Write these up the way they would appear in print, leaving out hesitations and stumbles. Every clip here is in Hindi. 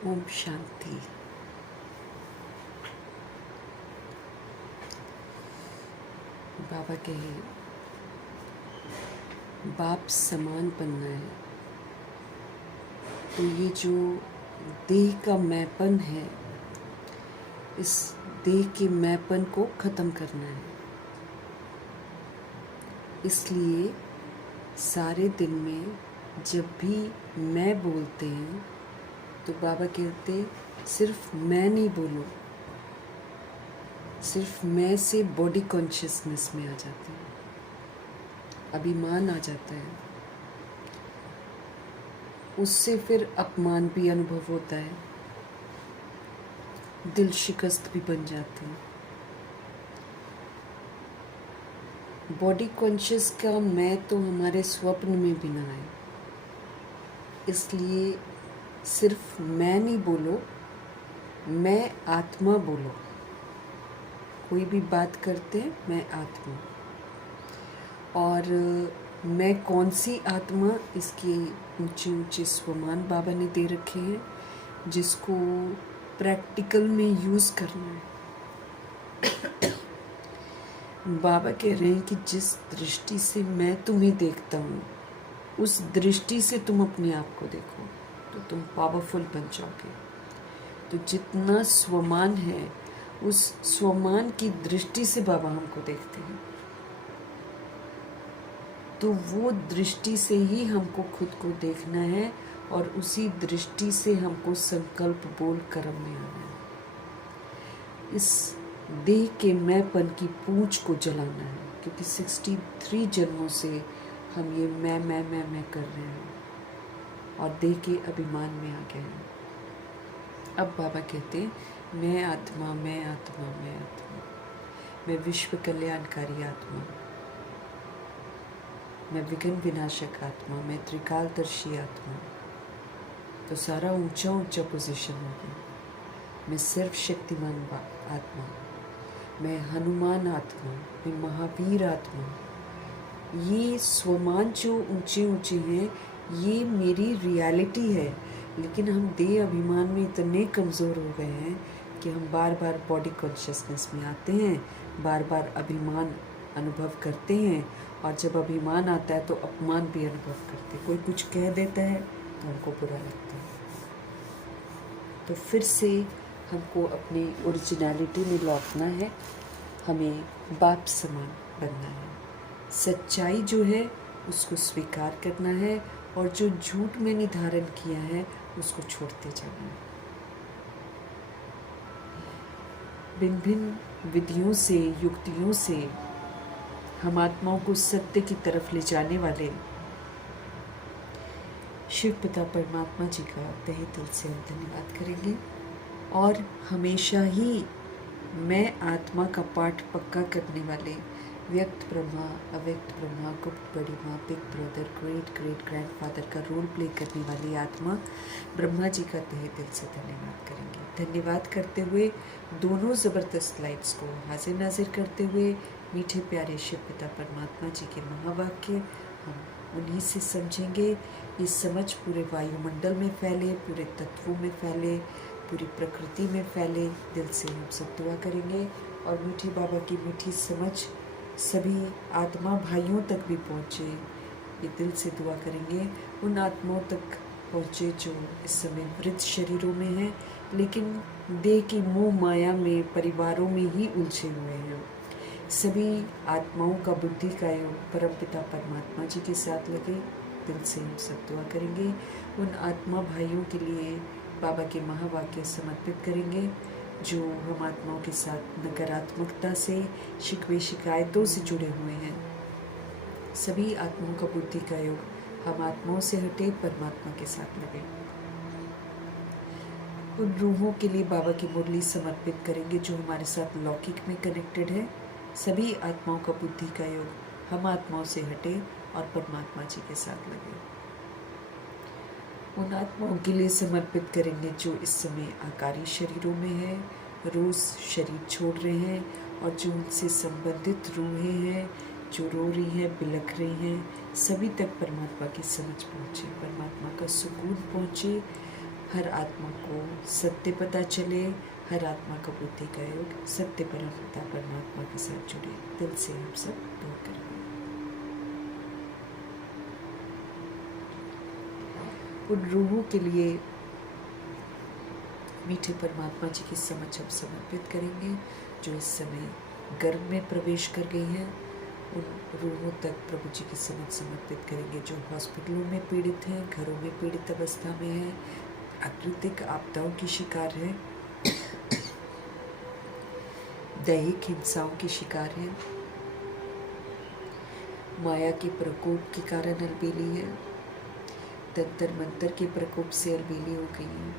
ओम शांति। बाबा कहे बाप समान बनना है तो ये जो देह का मैपन है, इस देह के मैपन को ख़त्म करना है। इसलिए सारे दिन में जब भी मैं बोलते हैं तो बाबा कहते सिर्फ मैं नहीं बोलो, सिर्फ मैं से बॉडी कॉन्शियसनेस में आ जाते हैं, अभिमान आ जाता है, उससे फिर अपमान भी अनुभव होता है, दिल शिकस्त भी बन जाते हैं। बॉडी कॉन्शियस का मैं तो हमारे स्वप्न में भी ना आए, इसलिए सिर्फ मैं नहीं बोलो, मैं आत्मा बोलो। कोई भी बात करते हैं मैं आत्मा, और मैं कौन सी आत्मा, इसके ऊंचे ऊंचे स्वमान बाबा ने दे रखे हैं जिसको प्रैक्टिकल में यूज़ करना है। बाबा कह रहे हैं कि जिस दृष्टि से मैं तुम्हें देखता हूँ उस दृष्टि से तुम अपने आप को देखो तो तुम पावरफुल बन जाओगे। तो जितना स्वमान है उस स्वमान की दृष्टि से बाबा हमको देखते हैं, तो वो दृष्टि से ही हमको खुद को देखना है और उसी दृष्टि से हमको संकल्प बोल कर्म में आना है। इस देह के मैंपन की पूंछ को जलाना है, क्योंकि 63 जन्मों से हम ये मैं कर रहे हैं और देह के अभिमान में आ गए हैं। अब बाबा कहते हैं मैं आत्मा, मैं आत्मा, मैं आत्मा, मैं विश्व कल्याणकारी आत्मा, मैं विघ्न विनाशक आत्मा, मैं त्रिकालदर्शी आत्मा। तो सारा ऊंचा ऊंचा पोजीशन हो गया। मैं सर्व शक्तिमान आत्मा, मैं हनुमान आत्मा, मैं महावीर आत्मा। ये स्वमान जो ऊंचे ऊंचे हैं ये मेरी रियलिटी है, लेकिन हम देह अभिमान में इतने कमज़ोर हो गए हैं कि हम बार बार बॉडी कॉन्शियसनेस में आते हैं, बार बार अभिमान अनुभव करते हैं, और जब अभिमान आता है तो अपमान भी अनुभव करते हैं। कोई कुछ कह देता है तो हमको बुरा लगता है। तो फिर से हमको अपनी ओरिजिनलिटी में लौटना है, हमें बाप समान बनना है। सच्चाई जो है उसको स्वीकार करना है और जो झूठ मैंने धारण किया है उसको छोड़ते जाना है। भिन्न भिन्न विधियों से, युक्तियों से हम आत्माओं को सत्य की तरफ ले जाने वाले शिव पिता परमात्मा जी का तहे दिल से हम धन्यवाद करेंगे। और हमेशा ही मैं आत्मा का पाठ पक्का करने वाले व्यक्त ब्रह्मा, अव्यक्त ब्रह्मा, गुप्त बड़ी माँ, big brother, great great grandfather का रोल प्ले करने वाली आत्मा ब्रह्मा जी का तहे दिल से धन्यवाद करेंगे। धन्यवाद करते हुए दोनों ज़बरदस्त लाइट्स को हाजिर नाजिर करते हुए मीठे प्यारे शिव पिता परमात्मा जी के महावाक्य हम उन्हीं से समझेंगे। ये समझ पूरे वायुमंडल में फैले, पूरे तत्वों में फैले, पूरी प्रकृति में फैले। दिल से हम सब दुआ करेंगे और मीठे बाबा की मीठी समझ सभी आत्मा भाइयों तक भी पहुँचे, ये दिल से दुआ करेंगे। उन आत्माओं तक पहुँचे जो इस समय वृद्ध शरीरों में हैं, लेकिन देह की मोह माया में, परिवारों में ही उलझे हुए हैं। सभी आत्माओं का बुद्धि का योग परमपिता परमात्मा जी के साथ लगे। दिल से हम सब दुआ करेंगे। उन आत्मा भाइयों के लिए बाबा के महावाक्य समर्पित करेंगे जो हम आत्माओं के साथ नकारात्मकता से, शिकवे शिकायतों से जुड़े हुए हैं। सभी आत्माओं का बुद्धि का योग हम आत्माओं से हटे, परमात्मा के साथ लगे। उन रूहों के लिए बाबा की मुरली समर्पित करेंगे जो हमारे साथ लौकिक में कनेक्टेड है। सभी आत्माओं का बुद्धि का योग हम आत्माओं से हटे और परमात्मा जी के साथ लगे। उन आत्माओं के लिए समर्पित करेंगे जो इस समय आकारी शरीरों में है, रोज़ शरीर छोड़ रहे हैं, और जो उनसे संबंधित रूहें हैं जो रो रही हैं, बिलख रही हैं, सभी तक परमात्मा की समझ पहुँचे, परमात्मा का सुकून पहुँचे, हर आत्मा को सत्य पता चले, हर आत्मा का बुद्धि का योग सत्य परमपिता परमात्मा के साथ जुड़े। दिल से हम सब दुआ करें। उन रूहों के लिए मीठे परमात्मा जी की समझ हम समर्पित करेंगे जो इस समय गर्भ में प्रवेश कर गई हैं। उन रूहों तक प्रभु जी की समझ समर्पित करेंगे जो हॉस्पिटलों में पीड़ित हैं, घरों में पीड़ित अवस्था में हैं, प्राकृतिक आपदाओं की शिकार हैं, दैहिक हिंसाओं की शिकार हैं, माया के प्रकोप के कारण अलबेली है, तंत्र मंत्र के प्रकोप से अलबेली हो गई है,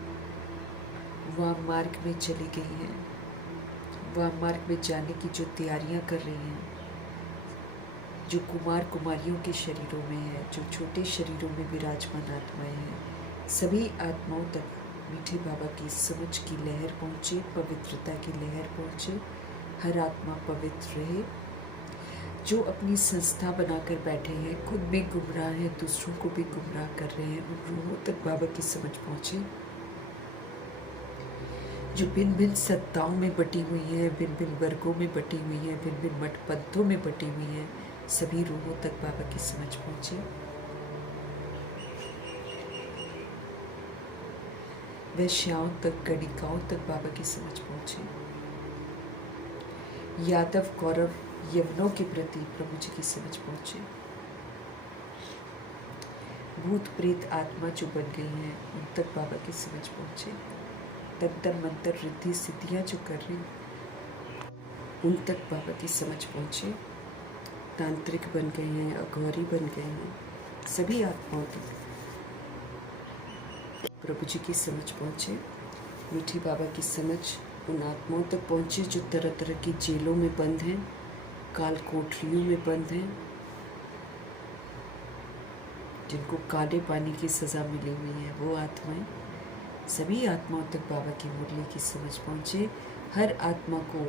वाम मार्ग में चली गई हैं, वाम मार्ग में जाने की जो तैयारियां कर रही हैं, जो कुमार कुमारियों के शरीरों में है, जो छोटे शरीरों में विराजमान आत्माएं हैं, सभी आत्माओं तक मीठे बाबा की समझ की लहर पहुँचे, पवित्रता की लहर पहुँचे। हर आत्मा पवित्र रहे। जो अपनी संस्था बनाकर बैठे हैं, खुद भी गुमराह हैं, दूसरों को भी गुमराह कर रहे हैं, उन रूहों तक बाबा की समझ पहुँचे। जो भिन्न भिन्न सत्ताओं में बटी हुई है, भिन्न भिन्न वर्गों में बटी हुई है, भिन्न भिन्न मठ पंथों में बटी हुई है, सभी रूहों तक बाबा की समझ पहुँचे। वैश्याओं तक, गणिकाओं तक बाबा की समझ पहुँचे। यादव कौरव यवनों के प्रति प्रभु जी की समझ पहुँचे। भूत प्रेत आत्मा जो बन गई हैं, उन तक बाबा की समझ पहुँचे। तंत्र मंत्र रिद्धि सिद्धियाँ जो कर रही, उन तक बाबा की समझ पहुँचे। तांत्रिक बन गए हैं, अघोरी बन गए हैं, सभी आत्माओं तक प्रभु जी की समझ पहुँचे। मीठी बाबा की समझ उन आत्माओं तक पहुँचे जो तरह तरह की जेलों में बंद हैं, काल कोठरियों में बंद हैं, जिनको काले पानी की सज़ा मिली हुई है, वो आत्माएं, सभी आत्माओं तक बाबा की मुरली की समझ पहुँचे। हर आत्मा को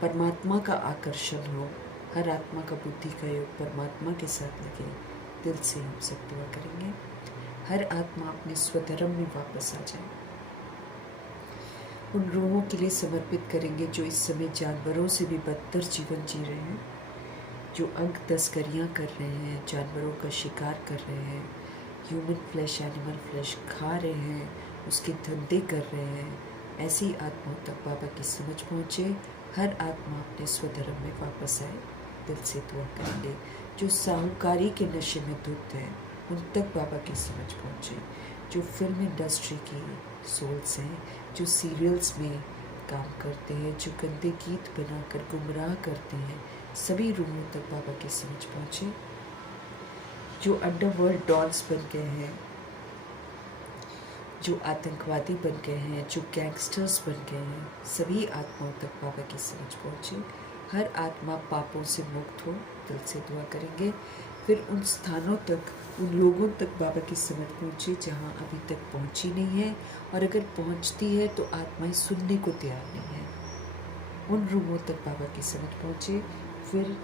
परमात्मा का आकर्षण हो, हर आत्मा का बुद्धि का योग परमात्मा के साथ लगे। दिल से हम सब दुआ करेंगे, हर आत्मा अपने स्वधर्म में वापस आ जाए। उन रूहों के लिए समर्पित करेंगे जो इस समय जानवरों से भी बदतर जीवन जी रहे हैं, जो अंग तस्करियाँ कर रहे हैं, जानवरों का शिकार कर रहे हैं, ह्यूमन फ्लैश एनिमल फ्लैश खा रहे हैं, उसके धंधे कर रहे हैं। ऐसी आत्माओं तक बाबा की समझ पहुँचे। हर आत्मा अपने स्वधर्म में वापस आए। दिल से दुआ करेंगे। जो साहूकारी के नशे में धुत हैं, उन तक बाबा की समझ पहुँचे। जो फिल्म इंडस्ट्री की सोल्स हैं, जो सीरियल्स में काम करते हैं, जो गंदे गीत बनाकर गुमराह करते हैं, सभी रूहों तक बाबा की समझ पहुँचे। जो अंडरवर्ल्ड डॉन्स बन गए हैं, जो आतंकवादी बन गए हैं, जो गैंगस्टर्स बन गए हैं, सभी आत्माओं तक बाबा की समझ पहुँचे। हर आत्मा पापों से मुक्त हो। दिल से दुआ करेंगे। फिर उन स्थानों तक, उन लोगों तक बाबा की समझ पहुँचे जहाँ अभी तक पहुँची नहीं है, और अगर पहुँचती है तो आत्माएं सुनने को तैयार नहीं है। उन रूहों तक बाबा की समझ पहुँचे। फिर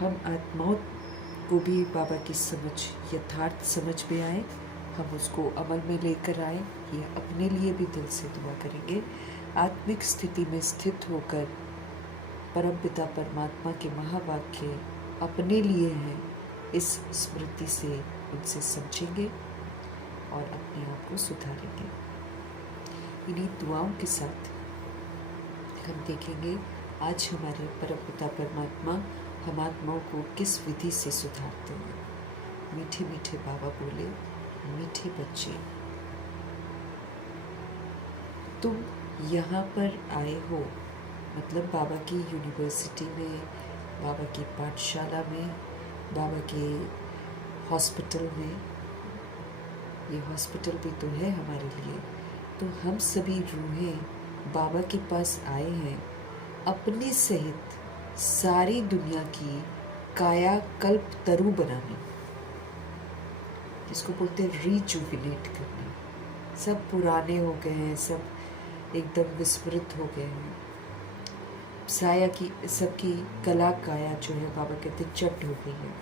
हम आत्माओं को भी बाबा की समझ, यथार्थ समझ में आए, हम उसको अमल में लेकर आए। ये अपने लिए भी दिल से दुआ करेंगे। आत्मिक स्थिति में स्थित होकर परमपिता परमात्मा के महावाक्य अपने लिए हैं, इस स्मृति से उनसे समझेंगे और अपने आप को सुधारेंगे। इन्हीं दुआओं के साथ हम देखेंगे आज हमारे परमपिता परमात्मा हम आत्माओं को किस विधि से सुधारते हैं। मीठे मीठे बाबा बोले, मीठे बच्चे, तुम यहाँ पर आए हो, मतलब बाबा की यूनिवर्सिटी में, बाबा की पाठशाला में, बाबा के हॉस्पिटल में। ये हॉस्पिटल भी तो है हमारे लिए। तो हम सभी रूहें बाबा के पास आए हैं अपने सहित सारी दुनिया की काया कल्प तरु बनाने, जिसको बोलते हैं रीजुविनेट करने। सब पुराने हो गए हैं, सब एकदम विस्मृत हो गए हैं। साया की, सबकी कला काया जो है बाबा कहते चट हो गई है।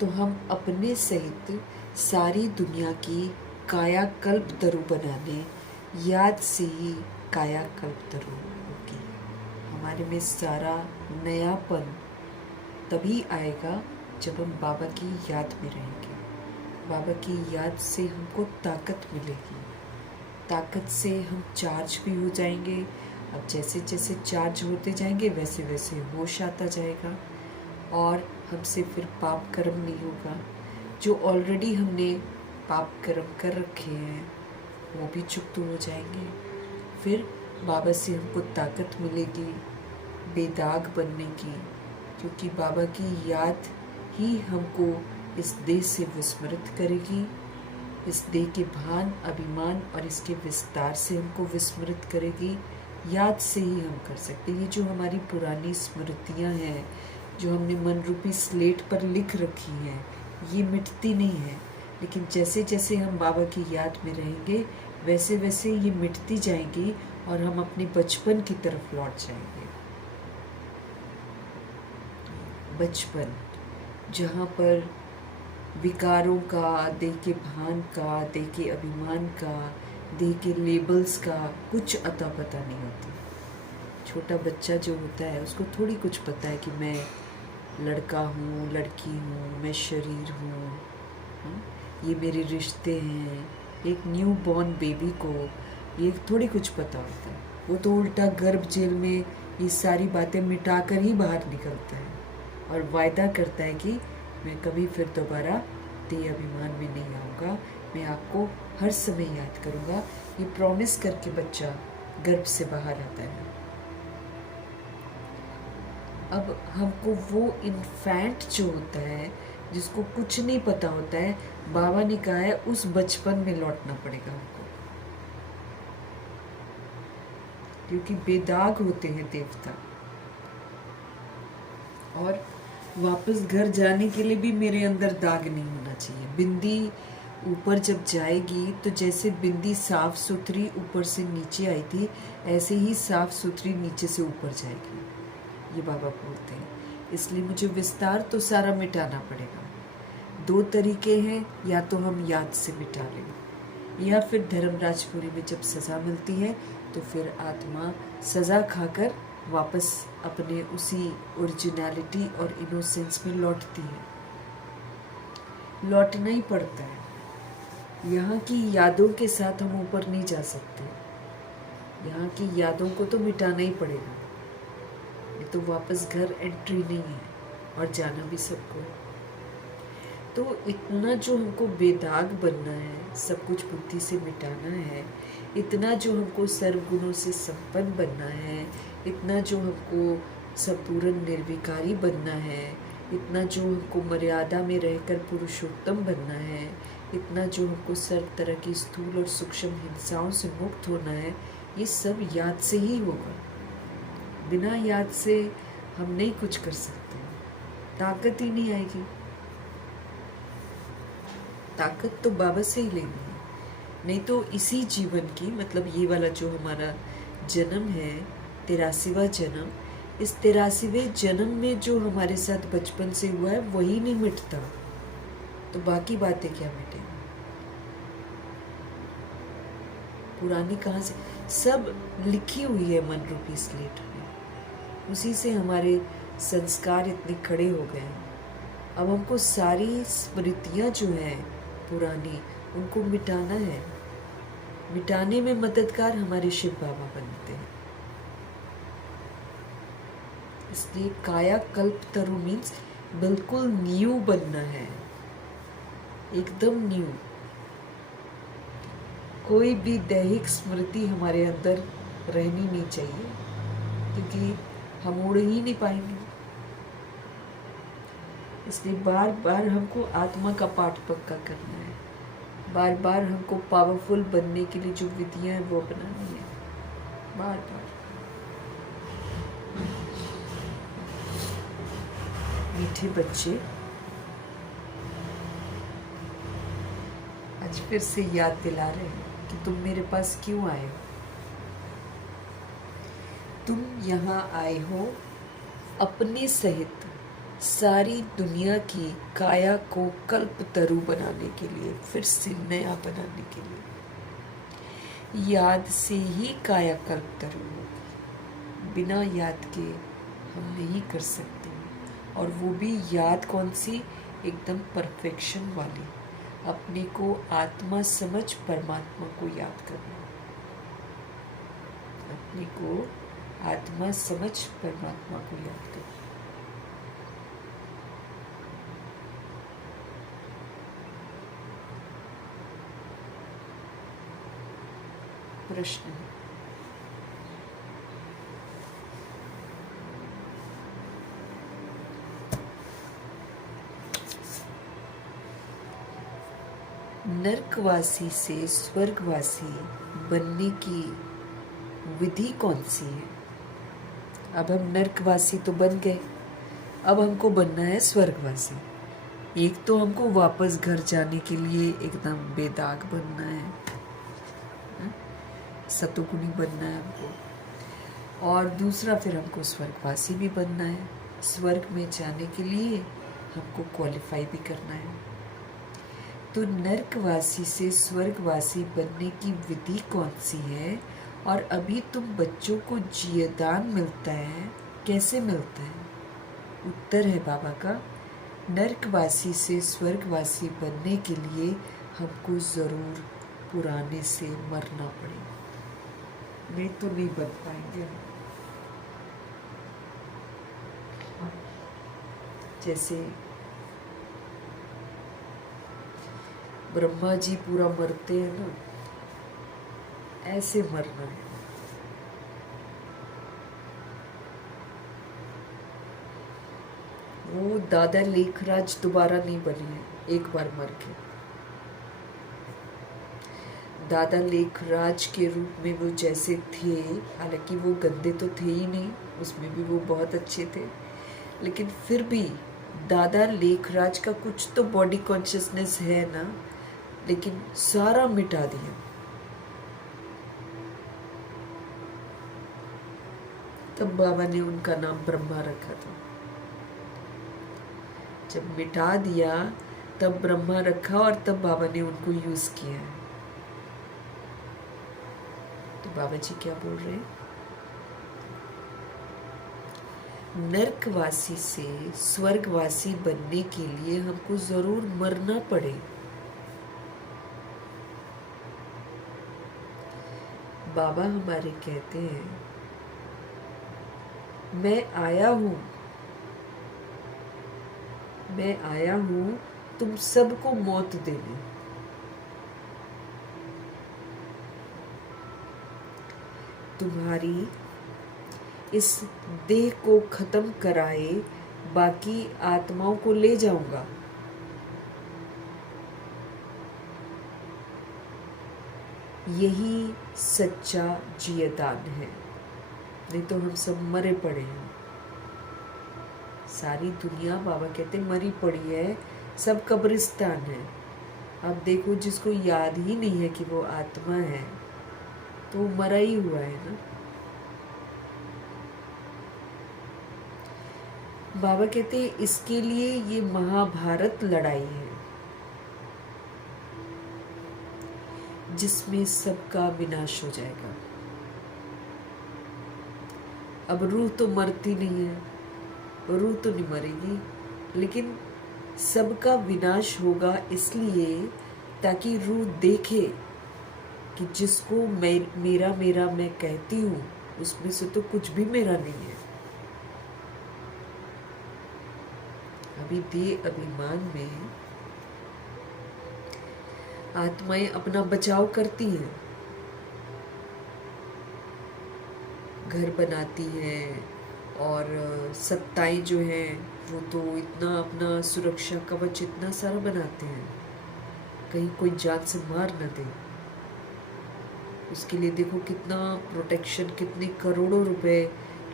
तो हम अपने सहित सारी दुनिया की कायाकल्प तरु बनाने, याद से ही कायाकल्प तरु होगी। हमारे में सारा नयापन तभी आएगा जब हम बाबा की याद में रहेंगे। बाबा की याद से हमको ताकत मिलेगी, ताकत से हम चार्ज भी हो जाएंगे। अब जैसे जैसे चार्ज होते जाएंगे वैसे वैसे होश आता जाएगा और हमसे फिर पाप कर्म नहीं होगा। जो ऑलरेडी हमने पाप कर्म कर रखे हैं वो भी चुक्त हो जाएंगे। फिर बाबा से हमको ताकत मिलेगी बेदाग बनने की, क्योंकि बाबा की याद ही हमको इस देह से विस्मृत करेगी। इस देह के भान, अभिमान और इसके विस्तार से हमको विस्मृत करेगी। याद से ही हम कर सकते हैं। ये जो हमारी पुरानी स्मृतियाँ हैं, जो हमने मन रूपी स्लेट पर लिख रखी हैं, ये मिटती नहीं है। लेकिन जैसे जैसे हम बाबा की याद में रहेंगे वैसे वैसे ये मिटती जाएंगी और हम अपने बचपन की तरफ लौट जाएंगे। बचपन जहाँ पर विकारों का, देह के भान का, देह के अभिमान का, देह के लेबल्स का कुछ अता पता नहीं होता। छोटा बच्चा जो होता है उसको थोड़ी कुछ पता है कि मैं लड़का हूँ, लड़की हूँ, मैं शरीर हूँ, ये मेरे रिश्ते हैं। एक न्यू बॉर्न बेबी को ये थोड़ी कुछ पता होता है। वो तो उल्टा गर्भ जेल में ये सारी बातें मिटाकर ही बाहर निकलता है और वायदा करता है कि मैं कभी फिर दोबारा देह अभिमान में नहीं आऊँगा, मैं आपको हर समय याद करूँगा। ये प्रॉमिस करके बच्चा गर्भ से बाहर आता है। अब हमको वो इन्फेंट जो होता है, जिसको कुछ नहीं पता होता है, बाबा ने कहा है उस बचपन में लौटना पड़ेगा हमको, क्योंकि बेदाग होते हैं देवता। और वापस घर जाने के लिए भी मेरे अंदर दाग नहीं होना चाहिए। बिंदी ऊपर जब जाएगी तो जैसे बिंदी साफ सुथरी ऊपर से नीचे आई थी, ऐसे ही साफ सुथरी नीचे से ऊपर जाएगी, ये बाबा बोलते हैं। इसलिए मुझे विस्तार तो सारा मिटाना पड़ेगा। दो तरीके हैं, या तो हम याद से मिटा लें, या फिर धर्मराजपुरी में जब सज़ा मिलती है तो फिर आत्मा सज़ा खाकर वापस अपने उसी ओरिजिनलिटी और इनोसेंस में लौटती है। लौटना ही पड़ता है। यहाँ की यादों के साथ हम ऊपर नहीं जा सकते। यहाँ की यादों को तो मिटाना ही पड़ेगा, ये तो वापस घर एंट्री नहीं है और जाना भी सबको। तो इतना जो हमको बेदाग बनना है, सब कुछ बुद्धि से मिटाना है, इतना जो हमको सर्वगुणों से संपन्न बनना है, इतना जो हमको संपूर्ण निर्विकारी बनना है, इतना जो हमको मर्यादा में रहकर पुरुषोत्तम बनना है, इतना जो हमको सर्व तरह की स्थूल और सूक्ष्म हिंसाओं से मुक्त होना है, ये सब याद से ही होगा। बिना याद से हम नहीं कुछ कर सकते, ताकत ही नहीं आएगी। ताकत तो बाबा से ही लेनी है, नहीं तो इसी जीवन की, मतलब ये वाला जो हमारा जन्म है, 83वां जन्म, इस 83वें जन्म में जो हमारे साथ बचपन से हुआ है वही नहीं मिटता, तो बाकी बातें क्या मिटेंगी? पुरानी कहाँ से? सब लिखी हुई है मन रूपी स्लेट में, उसी से हमारे संस्कार इतने खड़े हो गए हैं। अब हमको सारी स्मृतियाँ जो हैं पुरानी, उनको मिटाना है। मिटाने में मददगार हमारे शिव बाबा बनते हैं। इसलिए कायाकल्प तरु मीन्स बिल्कुल न्यू बनना है, एकदम न्यू। कोई भी दैहिक स्मृति हमारे अंदर रहनी नहीं चाहिए, क्योंकि हम उड़ ही नहीं पाएंगे। इसलिए बार बार हमको आत्मा का पाठ पक्का करना है, बार बार हमको पावरफुल बनने के लिए जो विधियां हैं वो अपनानी है, बार बार। मीठे बच्चे, आज फिर से याद दिला रहे हैं कि तुम मेरे पास क्यों आए हो। तुम यहाँ आए हो अपने सहित सारी दुनिया की काया को कल्प तरु बनाने के लिए, फिर से नया बनाने के लिए याद से ही काया कल्प तरु होगी। बिना याद के हम नहीं कर सकते। और वो भी याद कौन सी? एकदम परफेक्शन वाली, अपने को आत्मा समझ परमात्मा को याद करना। अपने को आत्मा समझ परमात्मा को याद करना। प्रश्न है, नरकवासी से स्वर्गवासी बनने की विधि कौन सी है? अब हम नरकवासी तो बन गए, अब हमको बनना है स्वर्गवासी। एक तो हमको वापस घर जाने के लिए एकदम बेदाग बनना है, सतोगुणी बनना है हमको। और दूसरा फिर हमको स्वर्गवासी भी बनना है। स्वर्ग में जाने के लिए हमको क्वालिफाई भी करना है। तो नरकवासी से स्वर्गवासी बनने की विधि कौन सी है? और अभी तुम बच्चों को जीवदान मिलता है, कैसे मिलता है? उत्तर है बाबा का, नरकवासी से स्वर्गवासी बनने के लिए हमको ज़रूर पुराने से मरना पड़ेगा, नहीं तो नहीं बन पाएंगे। जैसे ब्रह्मा जी पूरा मरते हैं ना, ऐसे मरना है। वो दादा लेखराज दोबारा नहीं बने हैं, एक बार मर के। दादा लेखराज के रूप में वो जैसे थे, हालांकि वो गंदे तो थे ही नहीं, उसमें भी वो बहुत अच्छे थे, लेकिन फिर भी दादा लेखराज का कुछ तो बॉडी कॉन्शियसनेस है ना, लेकिन सारा मिटा दिया। तब बाबा ने उनका नाम ब्रह्मा रखा था। जब मिटा दिया तब ब्रह्मा रखा, और तब बाबा ने उनको यूज किया है। तो बाबा जी क्या बोल रहे हैं? नरकवासी से स्वर्गवासी बनने के लिए हमको जरूर मरना पड़े। बाबा हमारे कहते हैं, मैं आया हूं तुम सबको मौत देने। तुम्हारी इस देह को खत्म कराए बाकी आत्माओं को ले जाऊंगा। यही सच्चा जीवदान है, नहीं तो हम सब मरे पड़े हैं। सारी दुनिया बाबा कहते मरी पड़ी है, सब कब्रिस्तान है। अब देखो, जिसको याद ही नहीं है कि वो आत्मा है, तो मरा ही हुआ है ना। बाबा कहते इसके लिए ये महाभारत लड़ाई है, जिसमें सबका विनाश हो जाएगा। अब रूह तो मरती नहीं है, रूह तो नहीं मरेगी, लेकिन सबका विनाश होगा, इसलिए ताकि रूह देखे कि जिसको मेरा मेरा मैं कहती हूँ, उसमें से तो कुछ भी मेरा नहीं है। अभी देह अभिमान में आत्माएं अपना बचाव करती हैं, घर बनाती हैं, और सत्ताएं जो हैं वो तो इतना अपना सुरक्षा कवच इतना सारा बनाते हैं, कहीं कोई जान से मार न दे। उसके लिए देखो कितना प्रोटेक्शन, कितने करोड़ों रुपए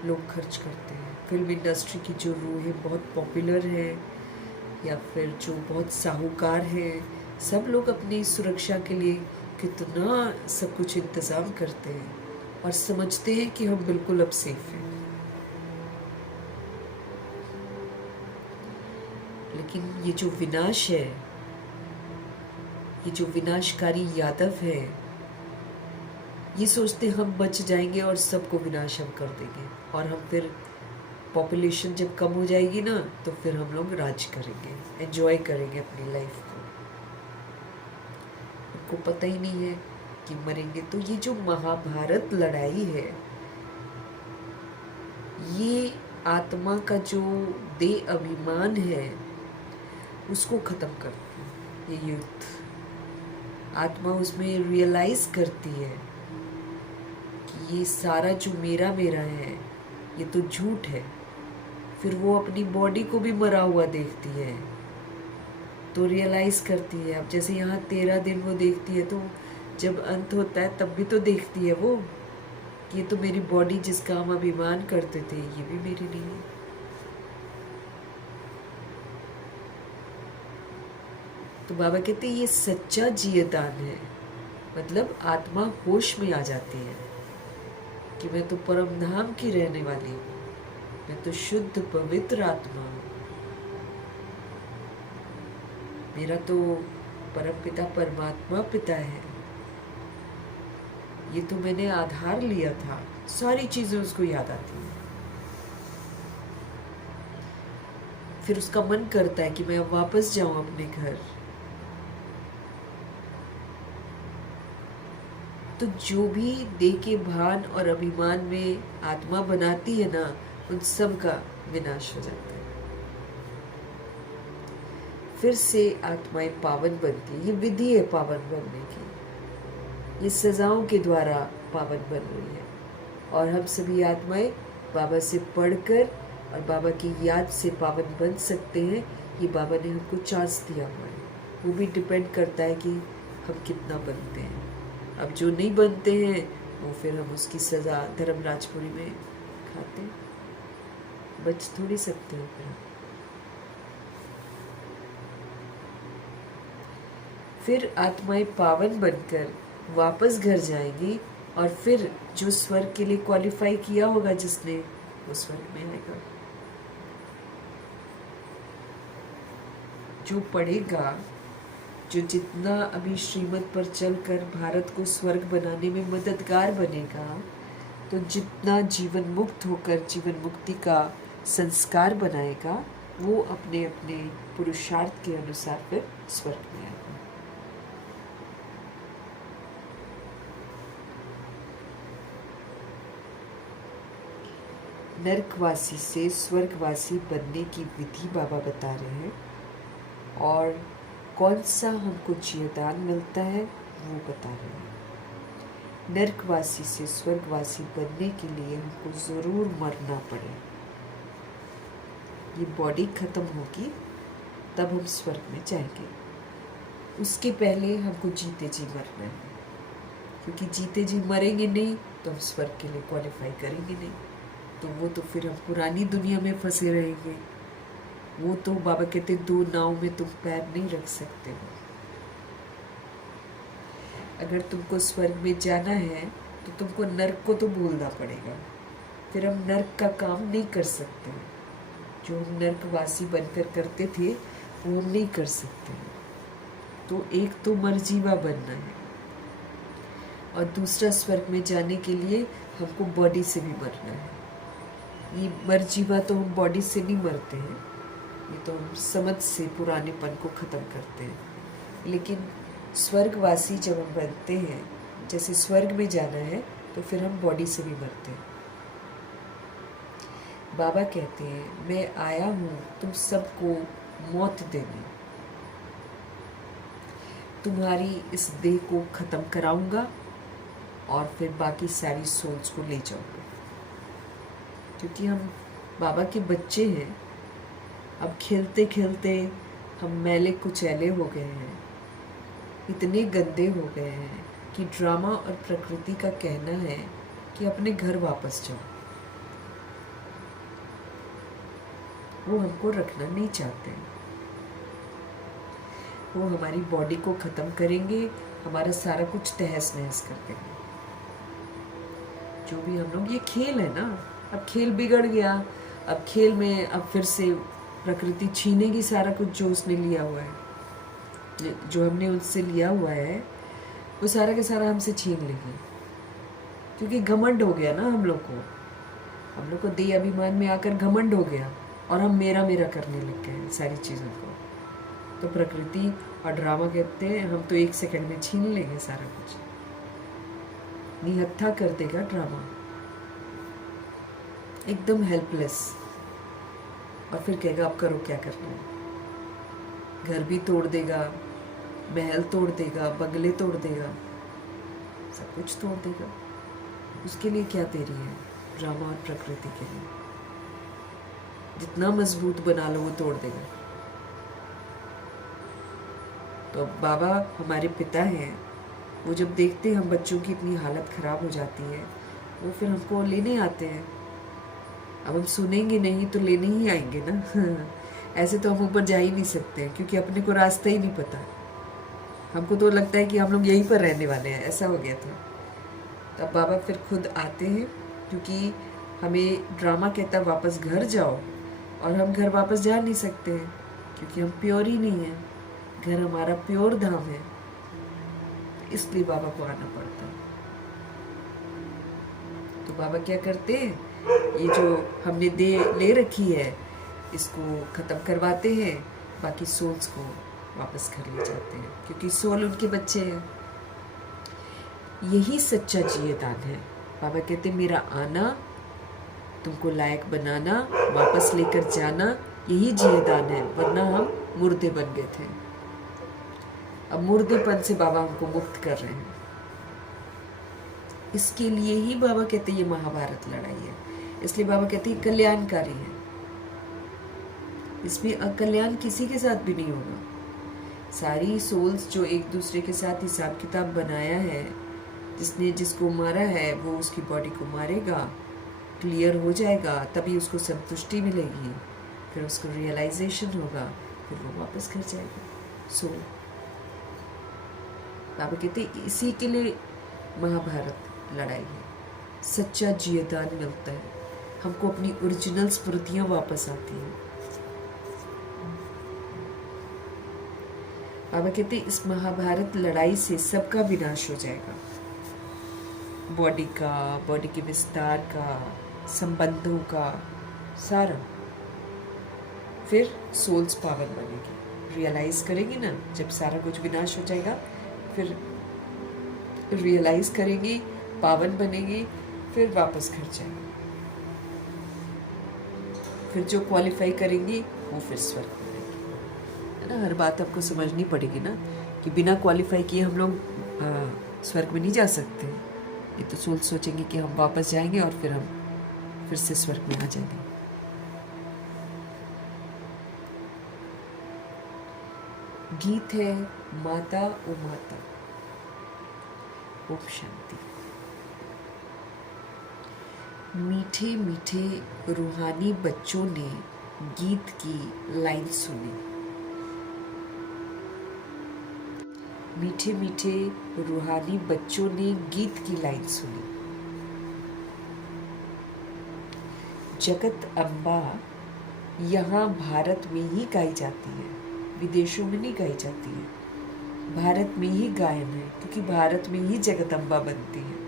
लोग खर्च करते हैं। फिल्म इंडस्ट्री की जो रूहें बहुत पॉपुलर है, या फिर जो बहुत साहूकार हैं, सब लोग अपनी सुरक्षा के लिए कितना सब कुछ इंतज़ाम करते हैं, और समझते हैं कि हम बिल्कुल अब सेफ हैं। लेकिन ये जो विनाश है, ये जो विनाशकारी यादव है, ये सोचते हम बच जाएंगे और सबको विनाश हम कर देंगे, और हम फिर पॉपुलेशन जब कम हो जाएगी ना तो फिर हम लोग राज करेंगे, एंजॉय करेंगे अपनी लाइफ को। उनको पता ही नहीं है कि मरेंगे। तो ये जो महाभारत लड़ाई है, ये आत्मा का जो देह अभिमान है उसको खत्म करती है ये युद्ध। आत्मा उसमें रियलाइज करती है कि ये सारा जो मेरा मेरा है ये तो झूठ है। फिर वो अपनी बॉडी को भी मरा हुआ देखती है तो रियलाइज करती है। अब जैसे यहाँ 13 दिन वो देखती है, तो जब अंत होता है तब भी तो देखती है वो कि ये तो मेरी बॉडी जिसका हम अभिमान करते थे ये भी मेरी नहीं है। तो बाबा कहते हैं ये सच्चा जियदान है। मतलब आत्मा होश में आ जाती है कि मैं तो परम धाम की रहने वाली हूँ, मैं तो शुद्ध पवित्र आत्मा हूँ, मेरा तो परम पिता परमात्मा पिता है, ये तो मैंने आधार लिया था। सारी चीजें उसको याद आती हैं। फिर उसका मन करता है कि मैं अब वापस जाऊं अपने घर। तो जो भी देह के भान और अभिमान में आत्मा बनाती है ना, उन सब का विनाश हो जाता है। फिर से आत्माएं पावन बनती है। ये विधि है पावन बनने की, ये सजाओं के द्वारा पावन बन रही है। और हम सभी आत्माएं बाबा से पढ़कर और बाबा की याद से पावन बन सकते हैं। ये बाबा ने हमको चांस दिया हुआ है। वो भी डिपेंड करता है कि हम कितना बनते हैं। अब जो नहीं बनते हैं वो फिर हम उसकी सज़ा धर्मराजपुरी में खाते हैं, बच थोड़ी सकते हैं। फिर आत्माएं पावन बनकर वापस घर जाएंगी और फिर जो स्वर्ग के लिए क्वालिफाई किया होगा जिसने, वो स्वर्ग में आएगा। जो पढ़ेगा, जो जितना अभी श्रीमत पर चलकर भारत को स्वर्ग बनाने में मददगार बनेगा, तो जितना जीवन मुक्त होकर जीवन मुक्ति का संस्कार बनाएगा, वो अपने अपने पुरुषार्थ के अनुसार फिर स्वर्ग में आएगा। नरकवासी से स्वर्गवासी बनने की विधि बाबा बता रहे हैं, और कौन सा हमको जियदान मिलता है वो बता रहे हैं। नरकवासी से स्वर्गवासी बनने के लिए हमको ज़रूर मरना पड़े। ये बॉडी खत्म होगी तब हम स्वर्ग में जाएंगे। उसके पहले हमको जीते जी मरना है, क्योंकि जीते जी मरेंगे नहीं तो हम स्वर्ग के लिए क्वालिफाई करेंगे नहीं। तो वो तो फिर हम पुरानी दुनिया में फंसे रहेंगे। वो तो बाबा कहते 2 नाव में तुम पैर नहीं रख सकते हो। अगर तुमको स्वर्ग में जाना है तो तुमको नर्क को तो भूलना पड़ेगा। फिर हम नर्क का काम नहीं कर सकते। जो हम नर्कवासी बनकर करते थे वो हम नहीं कर सकते। तो एक तो मरजीवा बनना है, और दूसरा स्वर्ग में जाने के लिए हमको बॉडी से भी मरना है। ये मरजीवा तो हम बॉडी से नहीं मरते हैं, ये तो हम समझ से पुरानेपन को ख़त्म करते हैं। लेकिन स्वर्गवासी जब हम बनते हैं, जैसे स्वर्ग में जाना है, तो फिर हम बॉडी से भी मरते हैं। बाबा कहते हैं मैं आया हूँ तुम सबको मौत देने, तुम्हारी इस देह को ख़त्म कराऊंगा और फिर बाकी सारी सोल्स को ले जाऊंगा। क्योंकि हम बाबा के बच्चे हैं। अब खेलते खेलते हम मैले कुचैले हो गए हैं, इतने गंदे हो गए हैं कि ड्रामा और प्रकृति का कहना है कि अपने घर वापस जाओ। वो हमको रखना नहीं चाहते। वो हमारी बॉडी को ख़त्म करेंगे, हमारा सारा कुछ तहस नहस कर देंगे। जो भी हम लोग, ये खेल है ना, अब खेल बिगड़ गया। अब खेल में अब फिर से प्रकृति छीनेगी सारा कुछ जो उसने लिया हुआ है, जो हमने उससे लिया हुआ है वो सारा का सारा हमसे छीन लेगी, क्योंकि घमंड हो गया ना हम लोग को देह अभिमान में आकर घमंड हो गया और हम मेरा मेरा करने लग गए हैं सारी चीज़ों को। तो प्रकृति और ड्रामा कहते हैं हम तो 1 सेकंड में छीन लेंगे सारा कुछ, निहत्था कर देगा ड्रामा, एकदम हेल्पलेस। और फिर कहेगा अब करो क्या करना है। घर भी तोड़ देगा, महल तोड़ देगा, बंगले तोड़ देगा, सब कुछ तोड़ देगा। उसके लिए क्या दे रही है ड्रामा और प्रकृति के लिए? जितना मजबूत बना लो वो तोड़ देगा। तो बाबा हमारे पिता हैं, वो जब देखते हैं हम बच्चों की इतनी हालत खराब हो जाती है, वो फिर हमको लेने आते हैं। अब हम सुनेंगे नहीं तो लेने ही आएंगे ना। ऐसे तो हम ऊपर जा ही नहीं सकते, क्योंकि अपने को रास्ता ही नहीं पता। हमको तो लगता है कि हम लोग यहीं पर रहने वाले हैं, ऐसा हो गया था। तब बाबा फिर खुद आते हैं, क्योंकि हमें ड्रामा कहता वापस घर जाओ, और हम घर वापस जा नहीं सकते हैं क्योंकि हम प्योर ही नहीं हैं। घर हमारा प्योर धाम है, इसलिए बाबा को आना पड़ता है। तो बाबा क्या करते हैं, ये जो हमने दे ले रखी है इसको ख़त्म करवाते हैं, बाकी सोल्स को वापस घर ले जाते हैं, क्योंकि सोल उनके बच्चे हैं। यही सच्चा जियेदान है। बाबा कहते मेरा आना, तुमको लायक बनाना, वापस लेकर जाना, यही जियेदान है। वरना हम मुर्दे बन गए थे। अब मुर्देपन से बाबा हमको मुक्त कर रहे हैं। इसके लिए ही बाबा कहते ये महाभारत लड़ाई है। इसलिए बाबा कहते हैं कल्याणकारी है, इसमें अकल्याण किसी के साथ भी नहीं होगा। सारी सोल्स जो एक दूसरे के साथ हिसाब किताब बनाया है, जिसने जिसको मारा है वो उसकी बॉडी को मारेगा, क्लियर हो जाएगा, तभी उसको संतुष्टि मिलेगी, फिर उसको रियलाइजेशन होगा, फिर वो वापस घर जाएगा। सो बाबा कहते इसी के लिए महाभारत लड़ाई है। सच्चा जियेदान मिलता है, हमको अपनी ओरिजिनल स्मृतियां वापस आती हैं। बाबा कहते इस महाभारत लड़ाई से सबका विनाश हो जाएगा, बॉडी का, बॉडी के विस्तार का, संबंधों का, सारा। फिर सोल्स पावन बनेगी, रियलाइज करेगी ना, जब सारा कुछ विनाश हो जाएगा फिर रियलाइज करेगी, पावन बनेगी, फिर वापस घर जाएगी। फिर जो क्वालिफाई करेंगी वो फिर स्वर्ग बनेगी, है ना। हर बात आपको समझनी पड़ेगी ना, कि बिना क्वालिफाई किए हम लोग स्वर्ग में नहीं जा सकते। ये तो सोचेंगे कि हम वापस जाएंगे और फिर हम फिर से स्वर्ग में आ जाएंगे। गीत है माता ओ माता। ओम शांति। मीठे मीठे रूहानी बच्चों ने गीत की लाइन सुनी। मीठे मीठे रूहानी बच्चों ने गीत की लाइन सुनी। जगत अम्बा यहाँ भारत में ही गाई जाती है, विदेशों में नहीं गाई जाती है। भारत में ही गायन है, क्योंकि भारत में ही जगत अम्बा बनती है।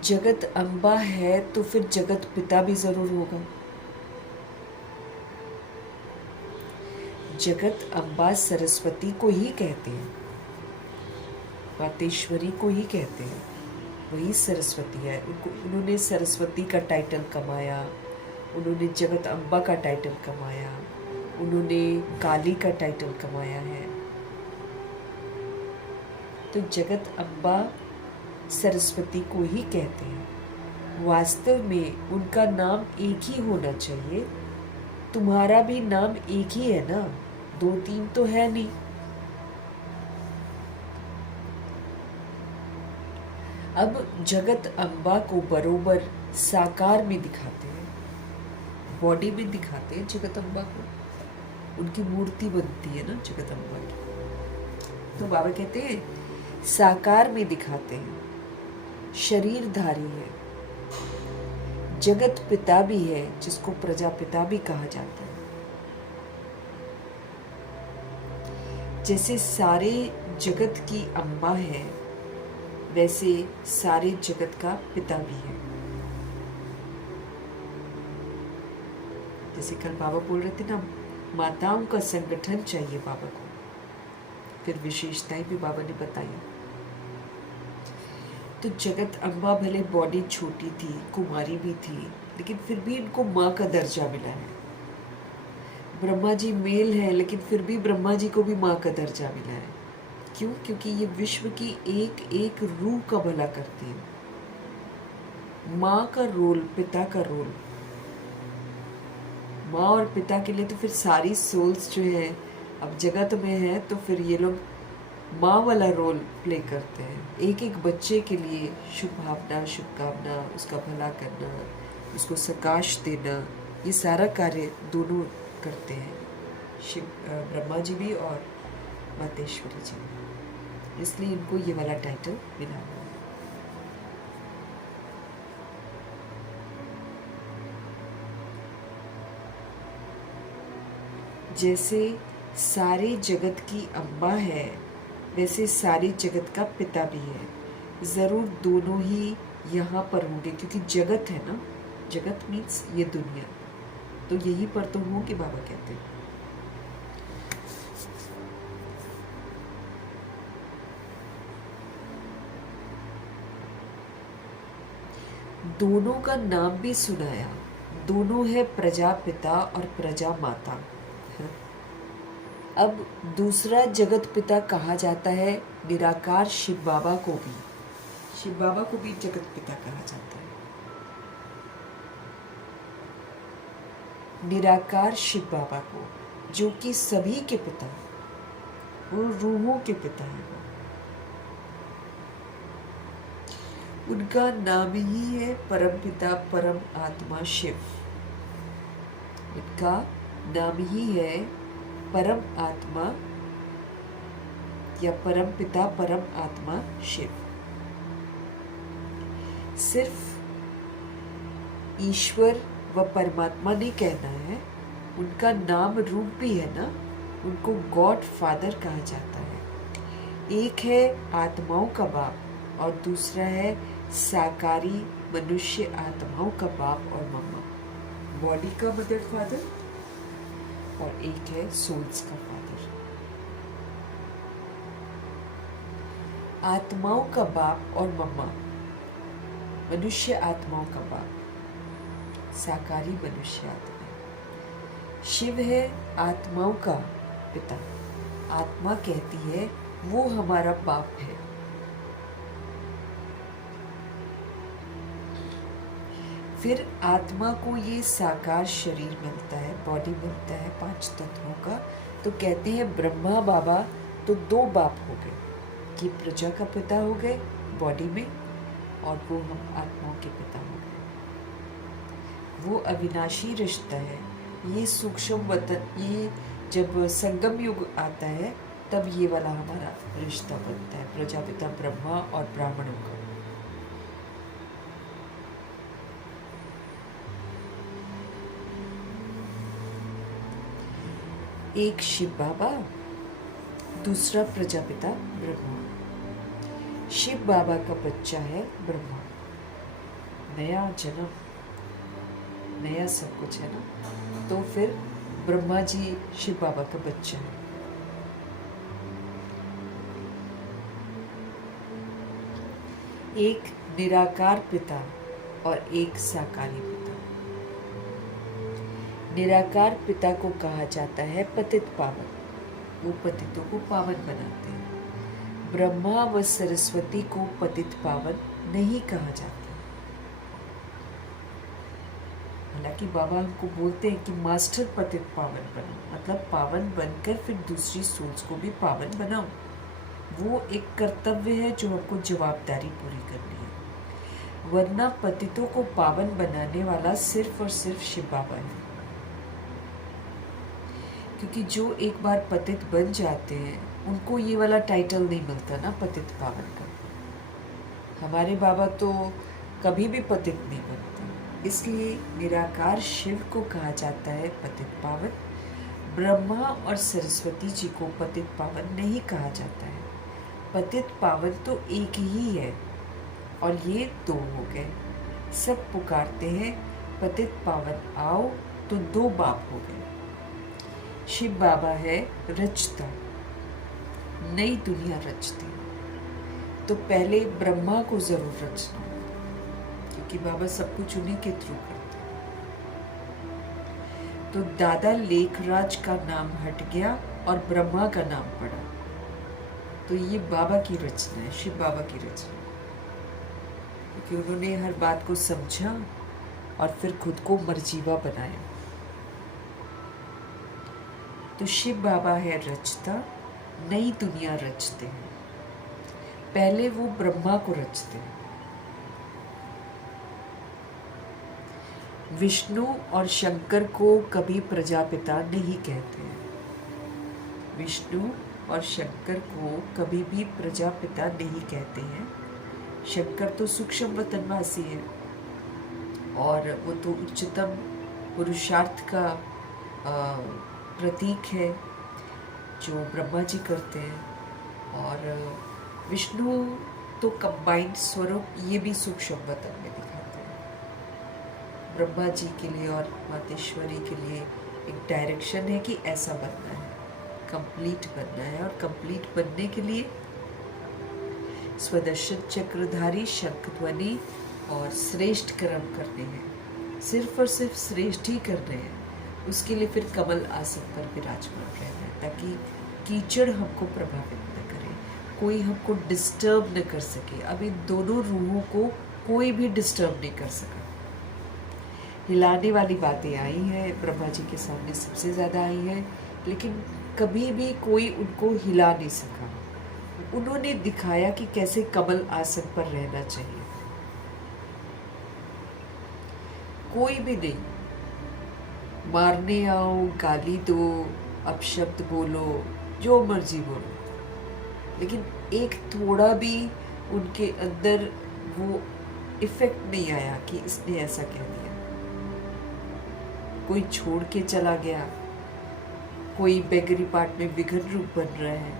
जगत अम्बा है तो फिर जगत पिता भी जरूर होगा। जगत अम्बा सरस्वती को ही कहते हैं, मातेश्वरी को ही कहते हैं, वही सरस्वती है। उन्होंने सरस्वती का टाइटल कमाया, उन्होंने जगत अम्बा का टाइटल कमाया, उन्होंने काली का टाइटल कमाया है। तो जगत अम्बा सरस्वती को ही कहते हैं। वास्तव में उनका नाम एक ही होना चाहिए। तुम्हारा भी नाम एक ही है ना, 2-3 तो है नहीं। अब जगत अम्बा को बरोबर साकार में दिखाते हैं, बॉडी में दिखाते हैं जगत अम्बा को। उनकी मूर्ति बनती है ना जगत अम्बा की। तो बाबा कहते हैं साकार में दिखाते हैं, शरीरधारी है। जगत पिता भी है, जिसको प्रजापिता भी कहा जाता है। जैसे सारे जगत की अम्मा है, वैसे सारे जगत का पिता भी है। जैसे कल बाबा बोल रहे थे ना, माताओं का संगठन चाहिए बाबा को। फिर विशेषताएं भी बाबा ने बताई। तो जगत अम्बा भले बॉडी छोटी थी, कुमारी भी थी, लेकिन फिर भी इनको माँ का दर्जा मिला है। ब्रह्मा जी मेल है, लेकिन फिर भी ब्रह्मा जी को भी माँ का दर्जा मिला है। क्यों? क्योंकि ये विश्व की एक एक रूह का भला करती है। माँ का रोल, पिता का रोल, माँ और पिता के लिए तो फिर सारी सोल्स जो है अब जगत में है, तो फिर ये लोग माँ वाला रोल प्ले करते हैं। एक एक बच्चे के लिए शुभ भावना, शुभकामना, उसका भला करना, उसको सकाश देना, ये सारा कार्य दोनों करते हैं, शिव ब्रह्मा जी भी और मातेश्वरी जी भी। इसलिए इनको ये वाला टाइटल मिला। जैसे सारे जगत की अम्मा है, वैसे सारे जगत का पिता भी है। ज़रूर दोनों ही यहाँ पर होंगे, क्योंकि जगत है ना, जगत मीन्स ये दुनिया, तो यही पर तो होंगे बाबा कहते हैं। दोनों का नाम भी सुनाया, दोनों है प्रजापिता और प्रजा माता। अब दूसरा जगत पिता कहा जाता है निराकार शिव बाबा को भी। शिव बाबा को भी जगत पिता कहा जाता है। निराकार शिव बाबा को, जो कि सभी के पिता, वो रूहों के पिता हैं। उनका नाम ही है परम पिता परम आत्मा शिव। उनका नाम ही है परम आत्मा या परम पिता परम आत्मा शिव। सिर्फ ईश्वर व परमात्मा नहीं कहना है, उनका नाम रूप भी है ना, उनको गॉड फादर कहा जाता है। एक है आत्माओं का बाप और दूसरा है साकारी मनुष्य आत्माओं का बाप और मम्मा। बॉडी का मदर फादर और एक है सोल्स का फादर। आत्माओं का बाप और मम्मा, मनुष्य आत्माओं का बाप, साकारी मनुष्य आत्मा। शिव है आत्माओं का पिता। आत्मा कहती है वो हमारा बाप है। फिर आत्मा को ये साकार शरीर मिलता है, बॉडी मिलता है 5 तत्वों का, तो कहते हैं ब्रह्मा बाबा तो 2 बाप हो गए, कि प्रजा का पिता हो गए बॉडी में, और वो हम आत्माओं के पिता हो गए। वो अविनाशी रिश्ता है। ये सूक्ष्म वतन, ये जब संगम युग आता है तब ये वाला हमारा रिश्ता बनता है, प्रजापिता ब्रह्मा और ब्राह्मणों का। एक शिव बाबा, दूसरा प्रजापिता ब्रह्मा। शिव बाबा का बच्चा है ब्रह्मा। नया जन्म, नया सब कुछ है ना, तो फिर ब्रह्मा जी शिव बाबा का बच्चा है। एक निराकार पिता और एक साकारी पिता। निराकार पिता को कहा जाता है पतित पावन, वो पतितों को पावन बनाते हैं। ब्रह्मा व सरस्वती को पतित पावन नहीं कहा जाता। हालांकि बाबा हमको बोलते हैं कि मास्टर पतित पावन बनो, मतलब पावन बनकर फिर दूसरी सोल्स को भी पावन बनाओ। वो एक कर्तव्य है जो हमको जवाबदारी पूरी करनी है, वरना पतितों को पावन बनाने वाला सिर्फ और सिर्फ शिव बाबा है। क्योंकि जो एक बार पतित बन जाते हैं उनको ये वाला टाइटल नहीं मिलता ना, पतित पावन का। हमारे बाबा तो कभी भी पतित नहीं बनते, इसलिए निराकार शिव को कहा जाता है पतित पावन। ब्रह्मा और सरस्वती जी को पतित पावन नहीं कहा जाता है। पतित पावन तो एक ही है और ये दो हो गए। सब पुकारते हैं पतित पावन आओ, तो दो बाप हो गए। शिव बाबा है रचता, नई दुनिया रचते। तो पहले ब्रह्मा को जरूर रचना, क्योंकि बाबा सब कुछ उन्हीं के थ्रू करते हैं। तो दादा लेखराज का नाम हट गया और ब्रह्मा का नाम पड़ा। तो ये बाबा की रचना है, शिव बाबा की रचना, क्योंकि उन्होंने हर बात को समझा और फिर खुद को मर्जीवा बनाया। तो शिव बाबा है रचता, नई दुनिया रचते हैं। पहले वो ब्रह्मा को रचते हैं। विष्णु और शंकर को कभी प्रजापिता नहीं कहते हैं। विष्णु और शंकर को कभी भी प्रजापिता नहीं कहते हैं। शंकर तो सूक्ष्म वतनवासी है और वो तो उच्चतम पुरुषार्थ का प्रतीक है जो ब्रह्मा जी करते हैं। और विष्णु तो कंबाइंड स्वरूप ये भी सूक्ष्म वतन में दिखाते हैं। ब्रह्मा जी के लिए और मातेश्वरी के लिए एक डायरेक्शन है कि ऐसा बनना है, कंप्लीट बनना है। और कंप्लीट बनने के लिए स्वदर्शन चक्रधारी शंख ध्वनि और श्रेष्ठ कर्म करने हैं। सिर्फ और सिर्फ श्रेष्ठ ही करने हैं। उसके लिए फिर कमल आसन पर विराजमान रहना है, ताकि कीचड़ हमको प्रभावित न करे, कोई हमको डिस्टर्ब न कर सके। अब इन दोनों रूहों को कोई भी डिस्टर्ब नहीं कर सका। हिलाने वाली बातें आई हैं, ब्रह्मा जी के सामने सबसे ज़्यादा आई हैं, लेकिन कभी भी कोई उनको हिला नहीं सका। उन्होंने दिखाया कि कैसे कमल आसन पर रहना चाहिए। कोई भी नहीं, मारने आओ, गाली दो, अपशब्द बोलो, जो मर्जी बोलो, लेकिन एक थोड़ा भी उनके अंदर वो इफेक्ट नहीं आया कि इसने ऐसा कह दिया। कोई छोड़ के चला गया, कोई बेगरी पार्ट में विघन रूप बन रहा है,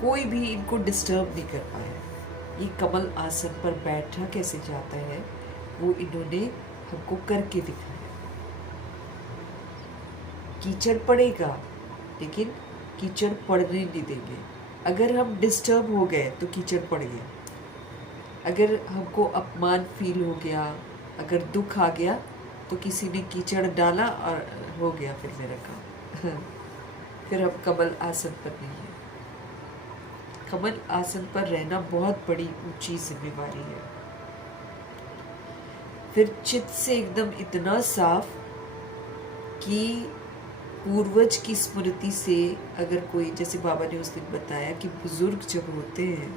कोई भी इनको डिस्टर्ब नहीं कर पाया। ये कमल आसन पर बैठा कैसे जाता है वो इन्होंने हमको करके दिखाया। कीचड़ पड़ेगा, लेकिन कीचड़ पड़ने नहीं देंगे। अगर हम डिस्टर्ब हो गए तो कीचड़ पड़ गया। अगर हमको अपमान फील हो गया, अगर दुख आ गया, तो किसी ने कीचड़ डाला और हो गया फिर मेरा काम। फिर हम कमल आसन पर नहीं है। कमल आसन पर रहना बहुत बड़ी ऊंची जिम्मेवारी है। फिर चित्त से एकदम इतना साफ कि पूर्वज की स्मृति से, अगर कोई, जैसे बाबा ने उस दिन बताया कि बुजुर्ग जब होते हैं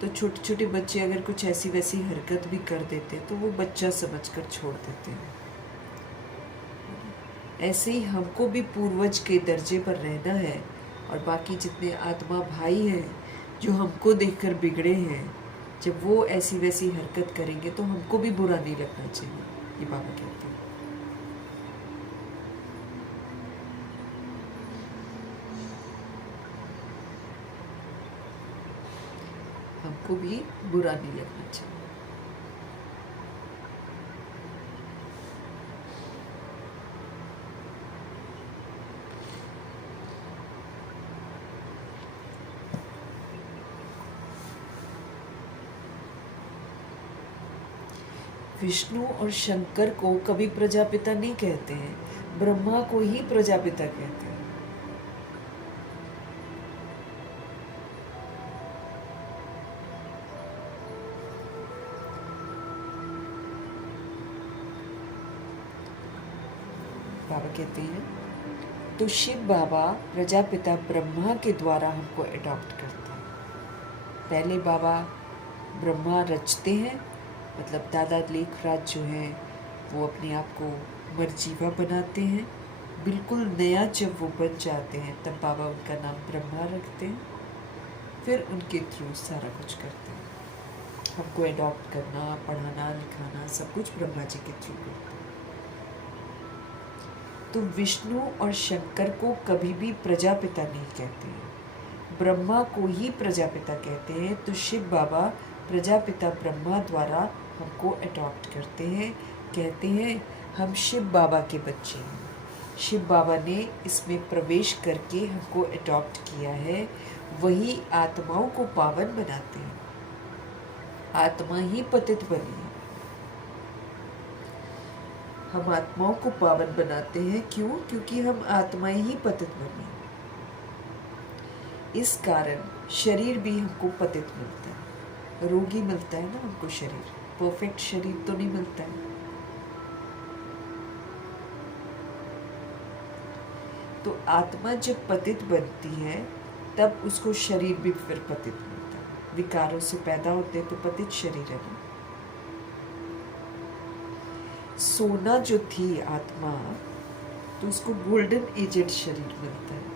तो छोटे छोटे बच्चे अगर कुछ ऐसी वैसी हरकत भी कर देते हैं तो वो बच्चा समझकर छोड़ देते हैं। ऐसे ही हमको भी पूर्वज के दर्जे पर रहना है। और बाकी जितने आत्मा भाई हैं जो हमको देखकर बिगड़े हैं, जब वो ऐसी वैसी हरकत करेंगे तो हमको भी बुरा नहीं लगना चाहिए, ये बाबा कहते हैं। हमको भी बुरा नहीं लगना चाहिए। विष्णु और शंकर को कभी प्रजापिता नहीं कहते हैं, ब्रह्मा को ही प्रजापिता कहते हैं। बाबा कहते हैं तो शिव बाबा प्रजापिता ब्रह्मा के द्वारा हमको अडॉप्ट करते हैं। पहले बाबा ब्रह्मा रचते हैं, मतलब दादा लेखराज जो हैं वो अपने आप को मर्जीवा बनाते हैं। बिल्कुल नया जब वो बन जाते हैं तब बाबा उनका नाम ब्रह्मा रखते हैं। फिर उनके थ्रू सारा कुछ करते हैं। हमको अडॉप्ट करना, पढ़ाना लिखाना सब कुछ ब्रह्मा जी के थ्रू करते हैं। तो विष्णु और शंकर को कभी भी प्रजापिता नहीं कहते हैं, ब्रह्मा को ही प्रजापिता कहते हैं। तो शिव बाबा प्रजापिता ब्रह्मा द्वारा हमको अडॉप्ट करते हैं, कहते हैं हम शिव बाबा के बच्चे हैं। शिव बाबा ने इसमें प्रवेश करके हमको अडॉप्ट किया है, वही आत्माओं को पावन बनाते हैं। आत्मा ही पतित बनी है, हम आत्माओं को पावन बनाते हैं। क्यों? क्योंकि हम आत्माएं ही पतित बनी। इस कारण शरीर भी हमको पतित मिलता है, रोगी मिलता है ना हमको शरीर, परफेक्ट शरीर तो नहीं मिलता है। तो आत्मा जब पतित बनती है तब उसको शरीर भी फिर पतित मिलता है। विकारों से पैदा होते तो पतित शरीर है ना। सोना जो थी आत्मा, तो उसको गोल्डन एजेड शरीर मिलता है,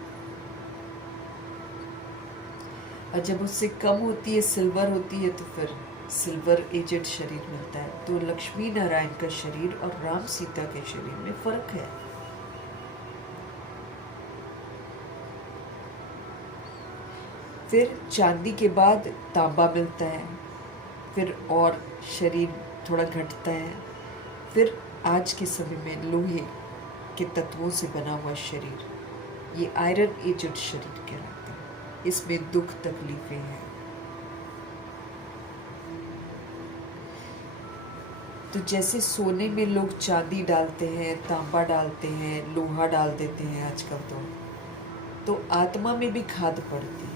और जब उससे कम होती है, सिल्वर होती है, तो फिर सिल्वर एजेड शरीर मिलता है। तो लक्ष्मी नारायण का शरीर और राम सीता के शरीर में फर्क है। फिर चांदी के बाद तांबा मिलता है, फिर और शरीर थोड़ा घटता है, फिर आज के समय में लोहे के तत्वों से बना हुआ शरीर, ये आयरन एजेड शरीर कहलाता है। इसमें दुख तकलीफें हैं। तो जैसे सोने में लोग चांदी डालते हैं, तांबा डालते हैं, लोहा डाल देते हैं आजकल, तो आत्मा में भी खाद पड़ती है।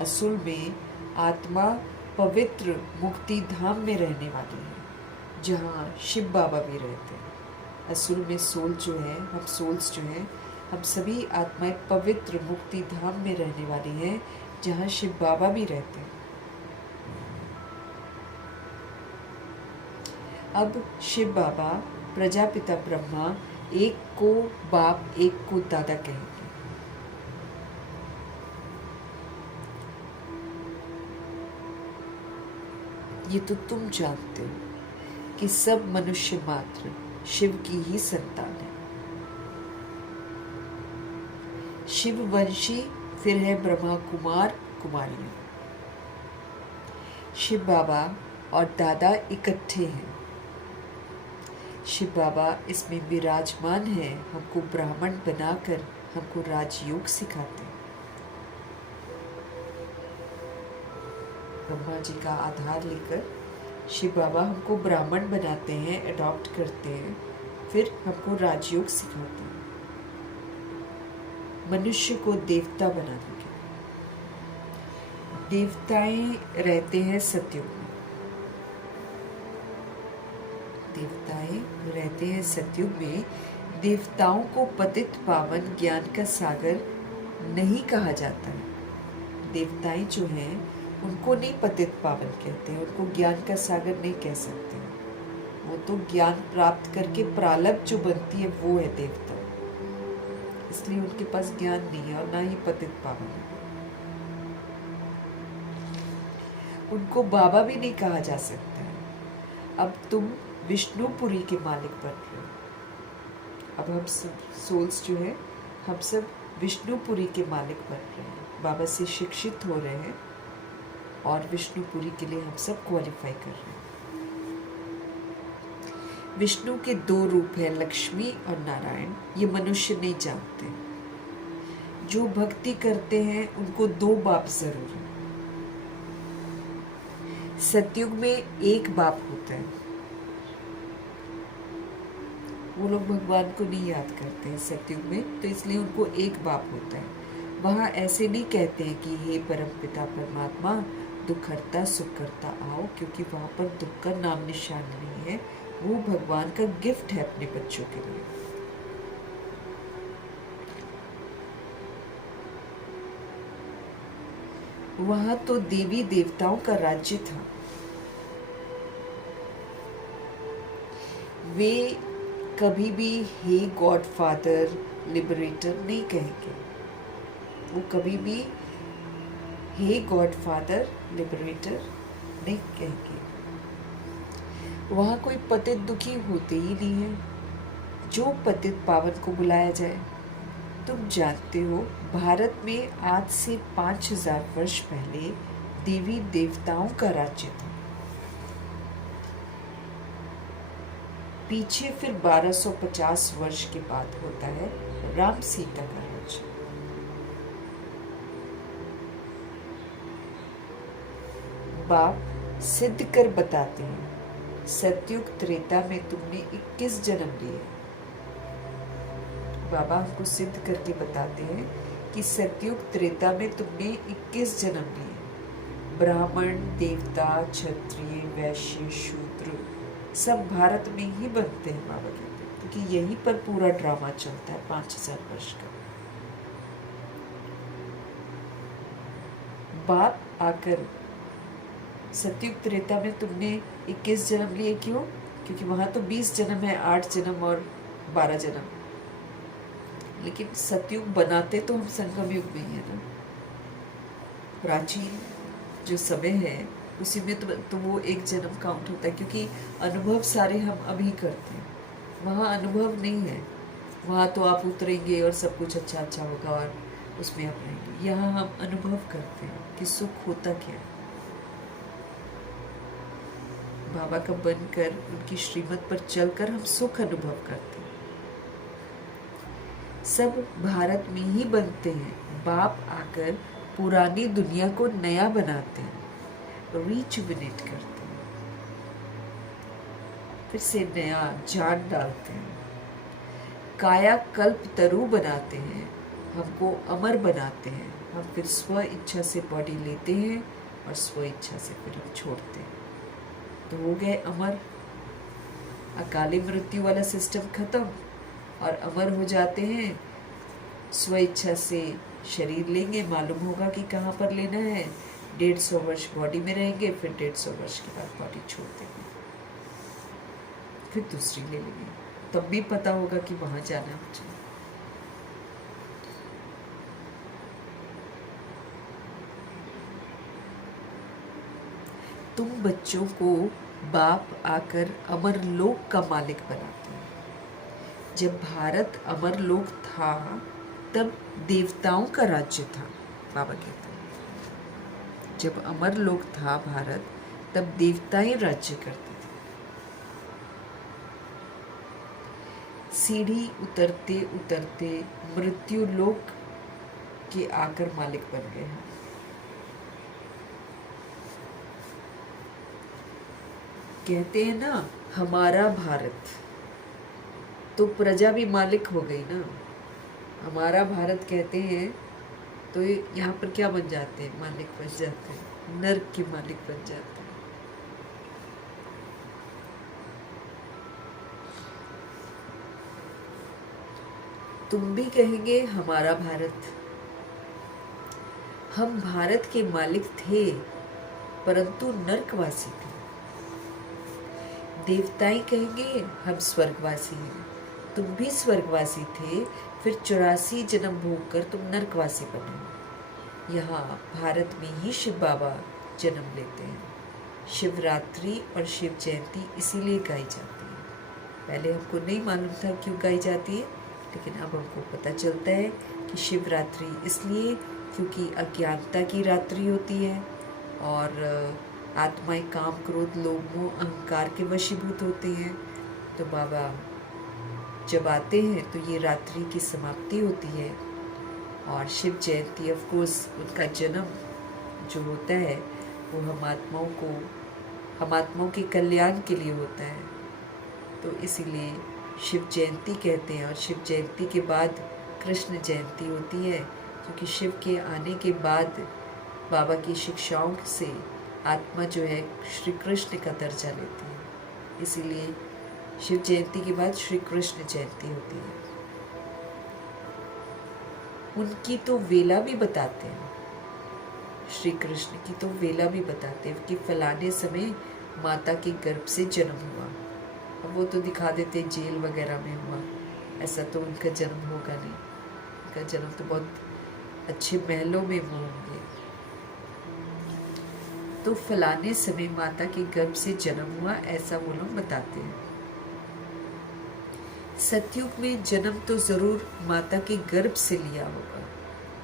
असल में आत्मा पवित्र मुक्ति धाम में रहने वाली है, जहाँ शिव बाबा भी रहते हैं। असल में सोल जो है, हम सोल्स जो हैं, हम सभी आत्माएं पवित्र मुक्ति धाम में रहने वाली हैं, जहाँ शिव बाबा भी रहते हैं। अब शिव बाबा प्रजापिता ब्रह्मा एक को बाप एक को दादा कहेंगे। ये तो तुम जानते हो कि सब मनुष्य मात्र शिव की ही संतान है। शिव वंशी फिर है ब्रह्मा कुमार कुमारियां। शिव बाबा और दादा इकट्ठे हैं। शिव बाबा इसमें विराजमान है, हमको ब्राह्मण बनाकर हमको राजयोग सिखाते हैं। ब्रह्मा जी का आधार लेकर शिव बाबा हमको ब्राह्मण बनाते हैं, अडॉप्ट करते हैं, फिर हमको राजयोग सिखाते हैं, मनुष्य को देवता बनाने के लिए। देवताएं रहते हैं सतयुग में, देवताएं रहते हैं सतयुग में। देवताओं को पतित पावन ज्ञान का सागर नहीं कहा जाता है। देवताएं जो हैं उनको नहीं पतित पावन कहते हैं, उनको ज्ञान का सागर नहीं कह सकते हैं। वो तो ज्ञान प्राप्त करके प्रालब्ध जो बनती है वो है देवता, इसलिए उनके पास ज्ञान नहीं है और ना ही पतित पावन है। उनको बाबा भी नहीं कहा जा सकता है। अब तुम विष्णुपुरी के मालिक बन रहे हो। अब हम सब सोल्स जो है, हम सब विष्णुपुरी के मालिक बन रहे हैं, बाबा से शिक्षित हो रहे हैं और विष्णुपुरी के लिए हम सब क्वालिफाई कर रहे हैं। विष्णु के दो रूप हैं, लक्ष्मी और नारायण। ये मनुष्य नहीं जानते। जो भक्ति करते हैं उनको दो बाप जरूर है। सतयुग में एक बाप होता है, वो लोग भगवान को नहीं याद करते हैं सतयुग में, तो इसलिए उनको एक बाप होता है। वहाँ ऐसे नहीं कहते हैं कि हे परम पिता परमात्मा दुख हरता सुख करता आओ, क्योंकि वहाँ पर दुख का नाम निशान नहीं है। वो भगवान का गिफ्ट है अपने बच्चों के लिए। वहाँ तो देवी देवताओं का राज्य था। वे कभी भी हे गॉड फादर लिबरेटर नहीं कहेंगे। वो कभी भी हे गॉड फादर लिबरेटर नहीं कहेंगे। वहाँ कोई पतित दुखी होते ही नहीं है, जो पतित पावन को बुलाया जाए। तुम जानते हो, भारत में आज से 5000 वर्ष पहले देवी देवताओं का राज्य था। पीछे फिर 1250 वर्ष के बाद होता है राम सीता का राज्य। बाप सिद्ध कर बताते हैं, सतयुग त्रेता में तुमने 21 जन्म लिए। बाबा हमको सिद्ध करके बताते हैं कि सतयुग त्रेता में तुमने 21 जन्म लिए। ब्राह्मण, देवता, क्षत्रिय, वैश्य, शूद्र सब भारत में ही बनते हैं, बाबा कहते हैं, क्योंकि यहीं पर पूरा ड्रामा चलता है 5000 वर्ष का। बाप आकर सतयुग त्रेता में तुमने 21 जन्म लिए, क्यों? क्योंकि वहां तो 20 जन्म है, 8 जन्म और 12 जन्म। लेकिन सतयुग बनाते तो हम संगम युग में ही है ना। प्राचीन जो समय है उसी में तो वो एक जन्म काउंट होता है, क्योंकि अनुभव सारे हम अभी करते हैं। वहाँ अनुभव नहीं है, वहाँ तो आप उतरेंगे और सब कुछ अच्छा अच्छा होगा और उसमें आप रहेंगे। यहाँ हम अनुभव करते हैं कि सुख होता क्या है। बाबा का बनकर उनकी श्रीमत पर चलकर हम सुख अनुभव करते हैं। सब भारत में ही बनते हैं। बाप आकर पुरानी दुनिया को नया बनाते हैं, रिजुविनेट करते हैं, फिर से नया जान डालते हैं, काया कल्प तरु बनाते हैं, हमको अमर बनाते हैं। हम फिर स्व इच्छा से बॉडी लेते हैं और स्व इच्छा से फिर हम छोड़ते हैं, तो हो गए अमर। अकाली मृत्यु वाला सिस्टम खत्म और अमर हो जाते हैं। स्व इच्छा से शरीर लेंगे, मालूम होगा कि कहाँ पर लेना है। 150 वर्ष बॉडी में रहेंगे, फिर 150 वर्ष के बाद बॉडी छोड़ देंगे, फिर दूसरी ले लेंगे, तब भी पता होगा कि वहां जाना है। तुम बच्चों को बाप आकर अमर लोक का मालिक बनाते हैं। जब भारत अमर लोक था तब देवताओं का राज्य था, बाबा कहते हैं। जब अमर लोक था भारत, तब देवता ही राज्य करते थे। सीढ़ी उतरते उतरते मृत्यु लोक के आकर मालिक बन गए हैं। कहते हैं ना, हमारा भारत, तो प्रजा भी मालिक हो गई ना। हमारा भारत कहते हैं तो यहाँ पर क्या बन जाते हैं? मालिक बन जाते हैं, नर्क के मालिक बन जाते हैं। तुम भी कहेंगे हमारा भारत। हम भारत के मालिक थे, परंतु नर्कवासी थे। देवताएं कहेंगे हम स्वर्गवासी हैं। तुम भी स्वर्गवासी थे, फिर 84 जन्म भोग कर तुम नरकवासी बने। यहाँ भारत में ही शिव बाबा जन्म लेते हैं। शिवरात्रि और शिव जयंती इसीलिए गाई जाती है। पहले हमको नहीं मालूम था क्यों गाई जाती है, लेकिन अब हमको पता चलता है कि शिवरात्रि इसलिए क्योंकि अज्ञानता की रात्रि होती है और आत्माएं काम, क्रोध, लोभ, मोह, अहंकार के वशीभूत होती हैं। तो बाबा जब आते हैं तो ये रात्रि की समाप्ति होती है। और शिव जयंती ऑफ कोर्स उनका जन्म जो होता है वो हम आत्माओं के कल्याण के लिए होता है। तो इसीलिए शिव जयंती कहते हैं। और शिव जयंती के बाद कृष्ण जयंती होती है, क्योंकि शिव के आने के बाद बाबा की शिक्षाओं से आत्मा जो है श्री कृष्ण का दर्जा लेती है। इसीलिए शिव जयंती के बाद श्री कृष्ण जयंती होती है। उनकी तो वेला भी बताते हैं, श्री कृष्ण की तो वेला भी बताते हैं कि फलाने समय माता के गर्भ से जन्म हुआ। अब वो तो दिखा देते जेल वगैरह में हुआ, ऐसा तो उनका जन्म होगा नहीं। उनका जन्म तो बहुत अच्छे महलों में हुए होंगे। तो फलाने समय माता के गर्भ से जन्म हुआ, ऐसा वो लोग बताते हैं। सतयुग में जन्म तो जरूर माता के गर्भ से लिया होगा।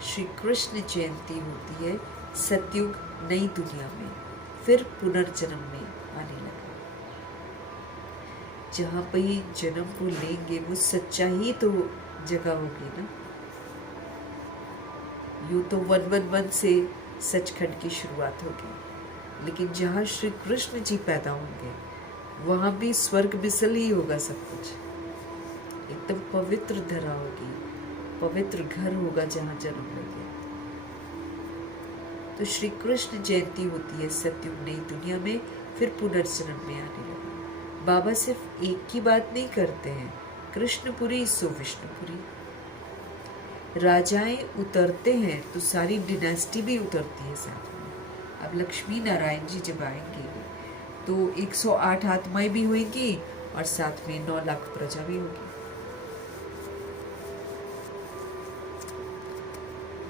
श्री कृष्ण जयंती होती है सतयुग नई दुनिया में, फिर पुनर्जन्म में आने लगा। जहाँ पे जन्म को लेंगे वो सच्चा ही तो जगह होगी ना। यूँ तो 111 से सचखंड की शुरुआत होगी, लेकिन जहाँ श्री कृष्ण जी पैदा होंगे वहाँ भी स्वर्ग मिसल ही होगा सब कुछ। एकदम पवित्र धरा होगी, पवित्र घर होगा जहाँ जन्म लेंगे। तो श्री कृष्ण जयंती होती है सतयुग नई दुनिया में, फिर पुनर्जन्म में आने लगा। बाबा सिर्फ एक की बात नहीं करते हैं, कृष्णपुरी सो विष्णुपुरी। राजाएं उतरते हैं तो सारी डिनेस्टी भी उतरती है साथ में। अब लक्ष्मी नारायण जी जब आएंगे तो 108 आत्माएं भी होंगी और साथ में 9 लाख प्रजा भी होगी।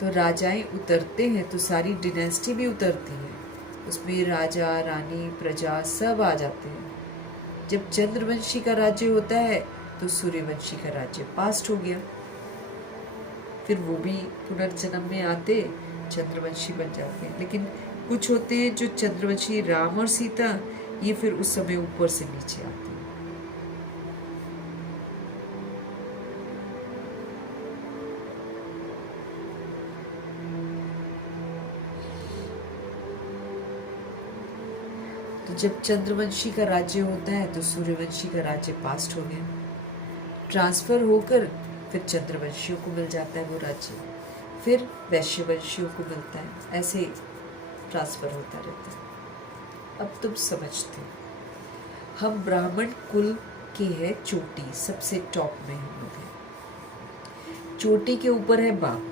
तो राजाएं उतरते हैं तो सारी डिनेस्टी भी उतरती है, उसमें राजा रानी प्रजा सब आ जाते हैं। जब चंद्रवंशी का राज्य होता है तो सूर्यवंशी का राज्य पास्ट हो गया, फिर वो भी पुनर्जन्म में आते चंद्रवंशी बन जाते हैं। लेकिन कुछ होते हैं जो चंद्रवंशी, राम और सीता, ये फिर उस समय ऊपर से नीचे आते हैं। तो जब चंद्रवंशी का राज्य होता है तो सूर्यवंशी का राज्य पास्ट हो गया, ट्रांसफर होकर फिर चंद्रवंशियों को मिल जाता है वो राज्य, फिर वैश्यवंशियों को मिलता है, ऐसे ट्रांसफर होता रहता है। अब तुम समझते हो, हम ब्राह्मण कुल के हैं चोटी, सबसे टॉप में हम लोग हैं। चोटी के ऊपर है बाप।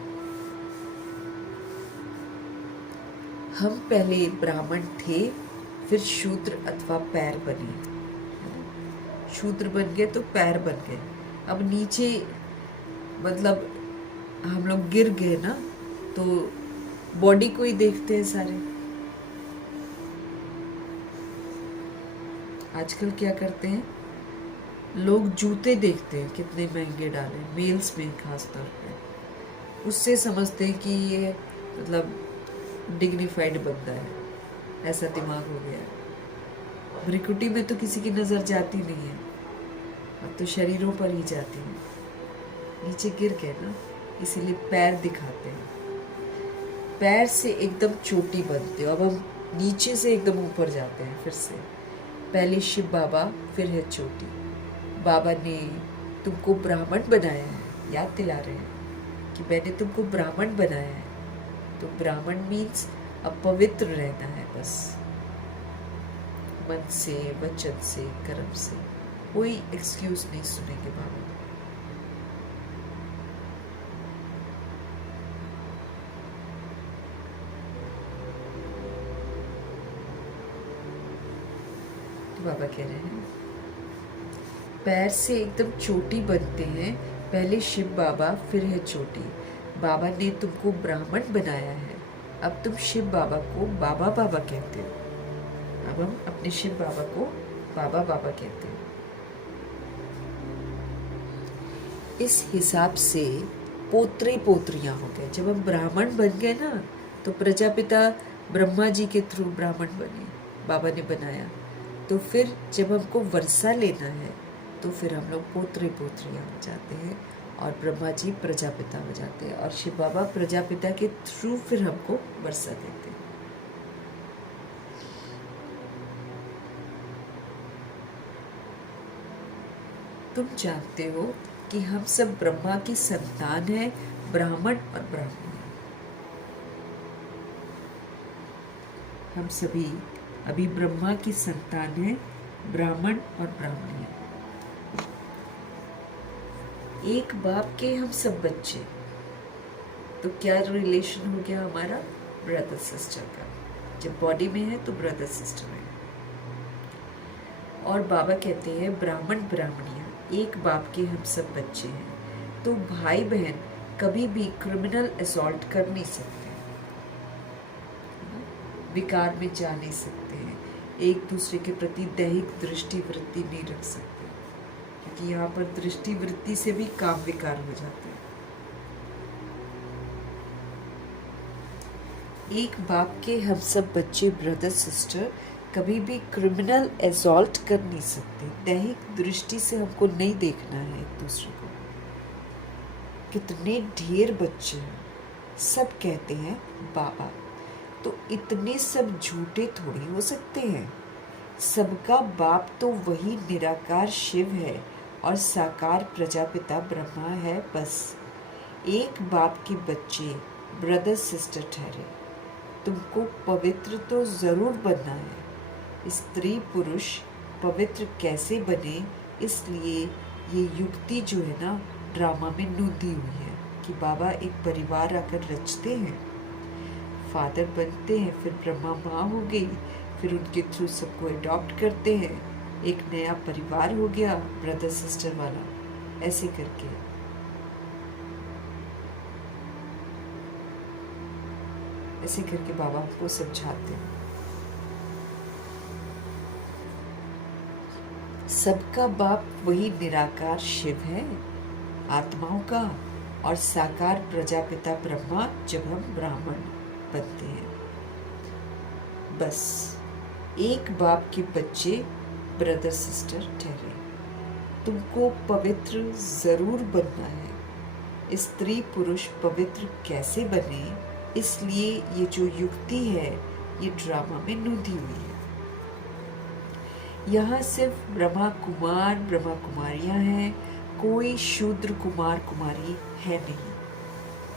हम पहले ब्राह्मण थे, फिर शूद्र अथवा पैर बने। शूद्र बन गए तो पैर बन गए। अब नीचे मतलब हम लोग गिर गए ना, तो बॉडी को ही देखते हैं सारे। आजकल क्या करते हैं लोग, जूते देखते हैं कितने महंगे डाले, मेल्स में खास तौर पे। उससे समझते हैं कि ये मतलब डिग्निफाइड बंदा है, ऐसा दिमाग हो गया है। भ्रिकुटी में तो किसी की नजर जाती नहीं है, अब तो शरीरों पर ही जाती है। नीचे गिर गए ना, इसीलिए पैर दिखाते हैं। पैर से एकदम चोटी बनते हो। अब हम नीचे से एकदम ऊपर जाते हैं फिर से। पहले शिव बाबा, फिर है चोटी। बाबा ने तुमको ब्राह्मण बनाया है, याद दिला रहे हैं कि मैंने तुमको ब्राह्मण बनाया है। तो ब्राह्मण मीन्स अब पवित्र रहना है, बस मन से, वचन से, कर्म से। कोई एक्सक्यूज नहीं सुनेंगे बाबा। तो बाबा कह रहे हैं पैर से एकदम चोटी बनते हैं। पहले शिव बाबा, फिर है चोटी। बाबा ने तुमको ब्राह्मण बनाया है, अब तुम शिव बाबा को बाबा बाबा कहते हो। अब हम अपने शिव बाबा को बाबा बाबा कहते हैं। इस हिसाब से पोत्रे पोत्रियां हो गए। जब हम ब्राह्मण बन गए ना, तो प्रजापिता ब्रह्मा जी के थ्रू ब्राह्मण बने, बाबा ने बनाया। तो फिर जब हमको वर्षा लेना है तो फिर हम लोग पोत्रे पोत्रियां हो जाते हैं, और ब्रह्मा जी प्रजापिता हो जाते हैं, और शिव बाबा प्रजापिता के थ्रू फिर हमको वर्षा देते हैं। तुम जानते हो कि हम सब ब्रह्मा की संतान हैं, ब्राह्मण और ब्राह्मणी। हम सभी अभी ब्रह्मा की संतान हैं, ब्राह्मण और ब्राह्मणी। एक बाप के हम सब बच्चे। तो क्या रिलेशन हो गया हमारा? ब्रदर सिस्टर का। जब बॉडी में है तो ब्रदर सिस्टर है। और बाबा कहते हैं ब्राह्मण ब्राह्मणियां, एक बाप के हम सब बच्चे हैं। तो भाई बहन कभी भी क्रिमिनल असॉल्ट कर नहीं सकते। विकार में जा नहीं सकते हैं, एक दूसरे के प्रति दैहिक दृष्टि वृत्ति नहीं रख सकते, क्योंकि यहाँ पर दृष्टि वृत्ति से भी काम विकार हो जाते हैं। एक बाप के हम सब बच्चे ब्रदर सिस्टर कभी भी क्रिमिनल एसॉल्ट कर नहीं सकते। दैहिक दृष्टि से हमको नहीं देखना है एक दूसरे को। कितने ढेर बच्चे हैं, सब कहते हैं बाबा, तो इतने सब झूठे थोड़ी हो सकते हैं। सबका बाप तो वही निराकार शिव है और साकार प्रजापिता ब्रह्मा है। बस एक बाप के बच्चे ब्रदर सिस्टर ठहरे। तुमको पवित्र तो जरूर बनना है। स्त्री पुरुष पवित्र कैसे बने, इसलिए ये युक्ति जो है ना ड्रामा में नूदी हुई है कि बाबा एक परिवार आकर रचते हैं, फादर बनते हैं, फिर ब्रह्मा माँ हो गई, फिर उनके थ्रू सबको अडॉप्ट करते हैं, एक नया परिवार हो गया ब्रदर सिस्टर वाला, ऐसे करके। ऐसे करके बाबा हमको समझाते हैं। सबका बाप वही निराकार शिव है, आत्माओं का, और साकार प्रजापिता ब्रह्मा जब हम ब्राह्मण बनते हैं। बस एक बाप के बच्चे ब्रदर सिस्टर ठहरे। तुमको पवित्र जरूर बनना है। स्त्री पुरुष पवित्र कैसे बने, इसलिए ये जो युक्ति है ये ड्रामा में नूदी हुई है। यहाँ सिर्फ ब्रह्मा कुमार ब्रह्मा कुमारियाँ हैं, कोई शूद्र कुमार कुमारी है नहीं।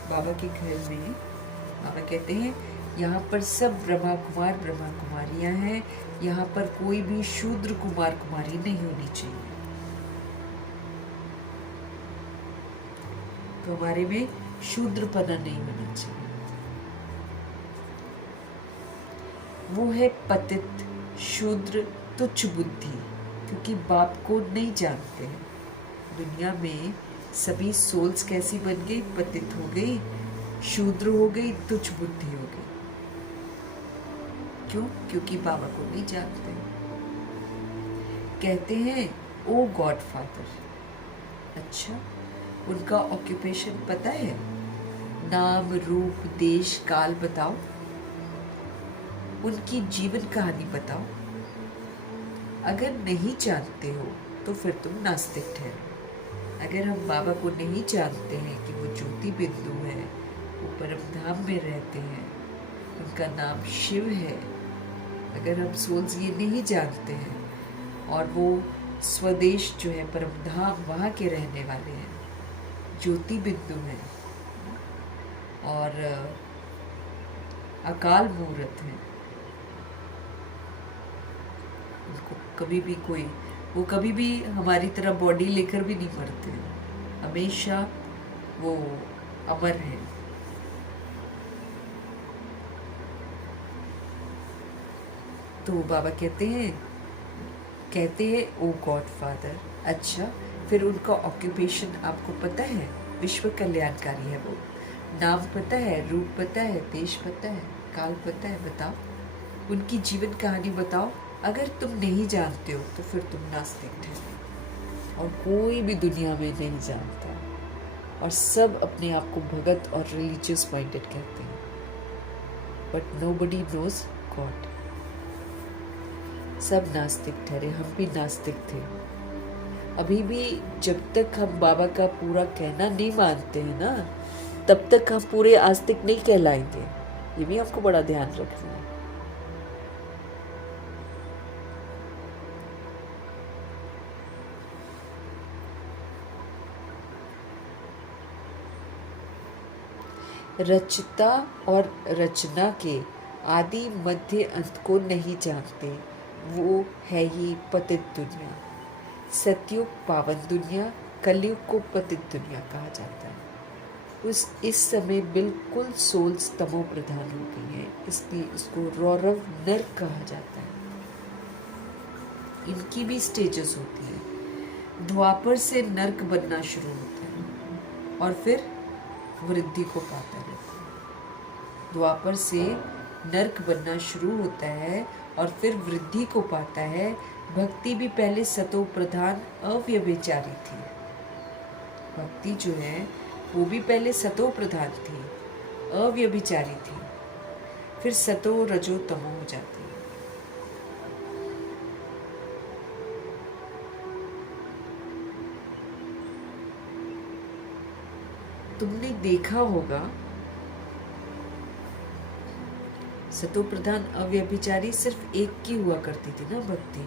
बाबा के घर में बाबा कहते हैं यहाँ पर सब ब्रह्मा कुमार ब्रह्मा कुमारियाँ हैं, यहाँ पर कोई भी शूद्र कुमार कुमारी नहीं होनी चाहिए। तो हमारे में शूद्रपना नहीं होना चाहिए। वो है पतित शूद्र तुच्छ बुद्धि, क्योंकि बाप को नहीं जानते हैं। दुनिया में सभी सोल्स कैसी बन गई, पतित हो गई, शूद्र हो गई, तुच्छ बुद्धि हो गई। क्यों? क्योंकि बाबा को नहीं जानते। कहते हैं ओ गॉड फादर। अच्छा, उनका ऑक्यूपेशन पता है? नाम रूप देश काल बताओ, उनकी जीवन कहानी बताओ। अगर नहीं जानते हो तो फिर तुम नास्तिक ठहरो। अगर हम बाबा को नहीं जानते हैं कि वो ज्योति बिंदु है, वो परम धाम में रहते हैं, उनका नाम शिव है, अगर हम सोल्स ये नहीं जानते हैं और वो स्वदेश जो है परम धाम वहाँ के रहने वाले हैं, ज्योति बिंदु हैं और अकाल मूर्त हैं, उनको कभी भी वो कभी भी हमारी तरह बॉडी लेकर भी नहीं मरते, हमेशा वो अमर हैं। तो बाबा कहते हैं ओ गॉड फादर। अच्छा, फिर उनका ऑक्यूपेशन आपको पता है? विश्व कल्याणकारी है वो। नाम पता है, रूप पता है, देश पता है, काल पता है? बताओ उनकी जीवन कहानी बताओ। अगर तुम नहीं जानते हो तो फिर तुम नास्तिक ठहरे। और कोई भी दुनिया में नहीं जानता, और सब अपने आप को भगत और रिलीजियस माइंडेड कहते हैं, बट नोबडी नोज गॉड। सब नास्तिक ठहरे, हम भी नास्तिक थे। अभी भी जब तक हम बाबा का पूरा कहना नहीं मानते हैं ना, तब तक हम पूरे आस्तिक नहीं कहलाएंगे। ये भी हमको बड़ा ध्यान रखना है। रचता और रचना के आदि मध्य अंत को नहीं जानते, वो है ही पतित दुनिया। सतयुग पावन दुनिया, कलयुग को पतित दुनिया कहा जाता है। इस समय बिल्कुल सोल्स तमो प्रधान हो गई है, इसलिए इसको रौरव नर्क कहा जाता है। इनकी भी स्टेजेस होती है। द्वापर से नर्क बनना शुरू होता है और फिर वृद्धि को पाता रहता है। द्वापर से नर्क बनना शुरू होता है और फिर वृद्धि को पाता है। भक्ति भी पहले सतो प्रधान अव्यभिचारी थी। भक्ति जो है वो भी पहले सतो प्रधान थी, अव्यभिचारी थी, फिर सतो रजो तमो हो जाती है। तुमने देखा होगा सतो प्रधान अव्यभिचारी सिर्फ एक की हुआ करती थी ना भक्ति,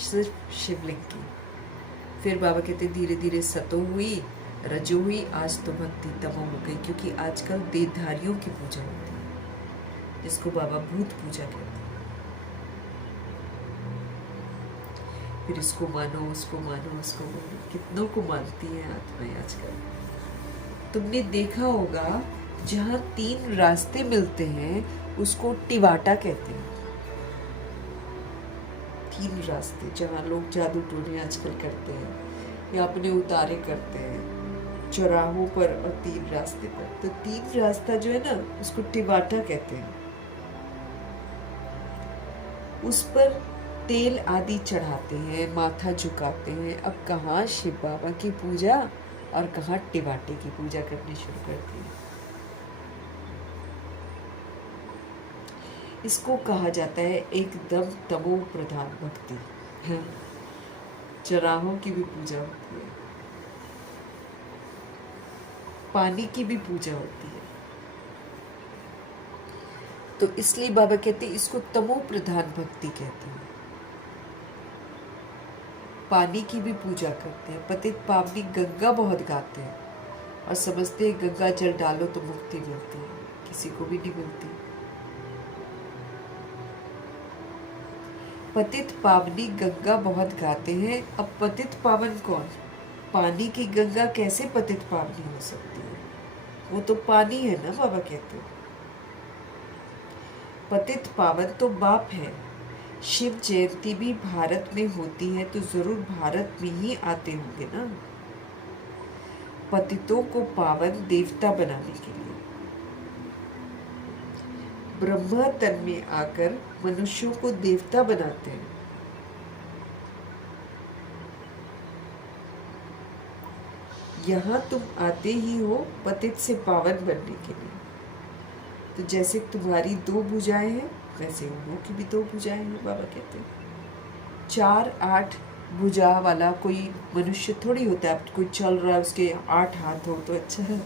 सिर्फ शिवलिंग की। फिर बाबा कहते धीरे धीरे सतो हुई, रजो हुई, आज तो भक्ति तमो हो गई, क्योंकि आजकल देहधारियों की पूजा होती है जिसको बाबा भूत पूजा कहते हैं। फिर इसको मानो, उसको मानो, उसको मानो, कितनों को मानती है आत्माएं आजकल। तुमने देखा होगा जहाँ 3 रास्ते मिलते हैं उसको टिवाटा कहते हैं। 3 रास्ते जहाँ लोग जादू टोने आजकल करते हैं या अपने उतारे करते हैं चौराहों पर और 3 रास्ते पर, तो 3 रास्ता जो है ना उसको टिवाटा कहते हैं। उस पर तेल आदि चढ़ाते हैं, माथा झुकाते हैं। अब कहाँ शिव बाबा की पूजा और कहाँ टिवाटे की पूजा करनी शुरू करती है। इसको कहा जाता है एकदम तमो प्रधान भक्ति। चराहों की भी पूजा होती है, पानी की भी पूजा होती है। तो इसलिए बाबा कहते हैं इसको तमो प्रधान भक्ति कहते हैं। पानी की भी पूजा करते हैं, पतित पावनी गंगा बहुत गाते हैं और समझते हैं गंगा जल डालो तो मुक्ति मिलती है, किसी को भी नहीं मिलती। पतित पावनी गंगा बहुत गाते हैं। अब पतित पावन कौन? पानी की गंगा कैसे पतित पावनी हो सकती है? वो तो पानी है ना, बाबा कहते हैं। पतित पावन तो बाप है। शिव जयंती भी भारत में होती है तो जरूर भारत में ही आते होंगे ना, पतितों को पावन देवता बनाने के लिए। ब्रह्मा तन में आकर मनुष्यों को देवता बनाते हैं। यहाँ तुम आते ही हो पतित से पावन बनने के लिए। तो जैसे तुम्हारी 2 भुजाएं हैं वैसे उन्हों की भी 2 भुजाएं हैं। बाबा कहते हैं 4-8 भुजा वाला कोई मनुष्य थोड़ी होता है। कोई चल रहा है उसके 8 हाथ हो तो अच्छा है,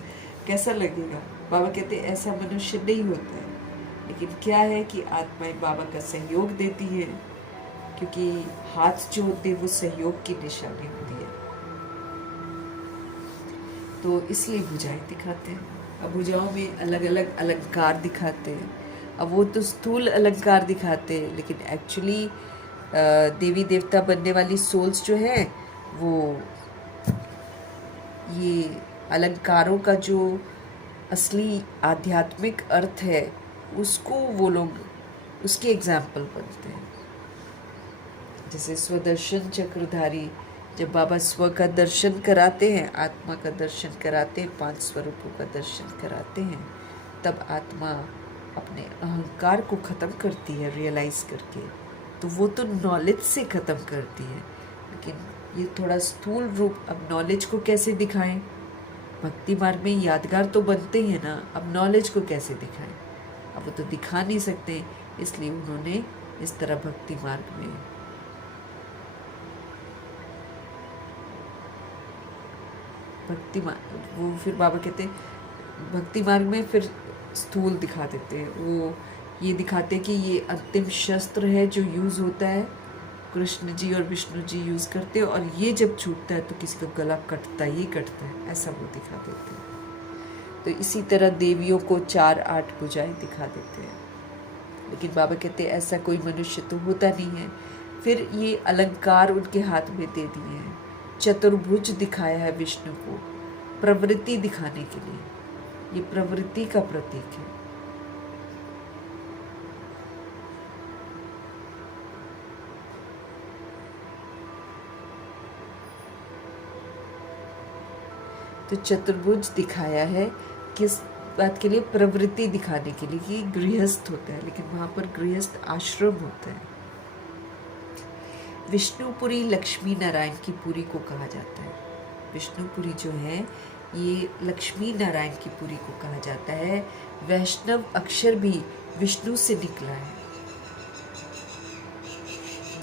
कैसा लगेगा? बाबा कहते हैं ऐसा मनुष्य नहीं होता है। लेकिन क्या है कि आत्माएं बाबा का सहयोग देती हैं, क्योंकि हाथ जो होते हैं वो सहयोग की निशानी होती है, तो इसलिए भुजाएं दिखाते हैं। अब भुजाओं में अलग अलग अलंकार दिखाते हैं। अब वो तो स्थूल अलंकार दिखाते हैं, लेकिन एक्चुअली देवी देवता बनने वाली सोल्स जो है वो ये अलंकारों का जो असली आध्यात्मिक अर्थ है उसको वो लोग उसके एग्जाम्पल बनते हैं। जैसे स्वदर्शन चक्रधारी, जब बाबा स्व का दर्शन कराते हैं, आत्मा का दर्शन कराते हैं, 5 स्वरूपों का दर्शन कराते हैं, तब आत्मा अपने अहंकार को ख़त्म करती है रियलाइज़ करके। तो वो तो नॉलेज से ख़त्म करती है, लेकिन ये थोड़ा स्थूल रूप। अब नॉलेज को कैसे दिखाएं? भक्ति मार्ग में यादगार तो बनते हैं ना, अब नॉलेज को कैसे दिखाएं? अब वो तो दिखा नहीं सकते, इसलिए उन्होंने इस तरह भक्ति मार्ग में वो फिर बाबा कहते हैं भक्ति मार्ग में फिर स्थूल दिखा देते हैं। वो ये दिखाते हैं कि ये अंतिम शस्त्र है जो यूज़ होता है, कृष्ण जी और विष्णु जी यूज़ करते हैं, और ये जब छूटता है तो किसी का गला कटता ही कटता है, ऐसा वो दिखा देते हैं। तो इसी तरह देवियों को 4-8 भुजाएं दिखा देते हैं, लेकिन बाबा कहते हैं ऐसा कोई मनुष्य तो होता नहीं है। फिर ये अलंकार उनके हाथ में दे दिए हैं। चतुर्भुज दिखाया है विष्णु को प्रवृत्ति दिखाने के लिए, ये प्रवृत्ति का प्रतीक है। तो चतुर्भुज दिखाया है किस बात के लिए प्रवृत्ति दिखाने के लिए कि गृहस्थ होता है, लेकिन वहाँ पर गृहस्थ आश्रम होता है। विष्णुपुरी लक्ष्मी नारायण की पुरी को कहा जाता है। विष्णुपुरी जो है ये लक्ष्मी नारायण की पुरी को कहा जाता है। वैष्णव अक्षर भी विष्णु से निकला है।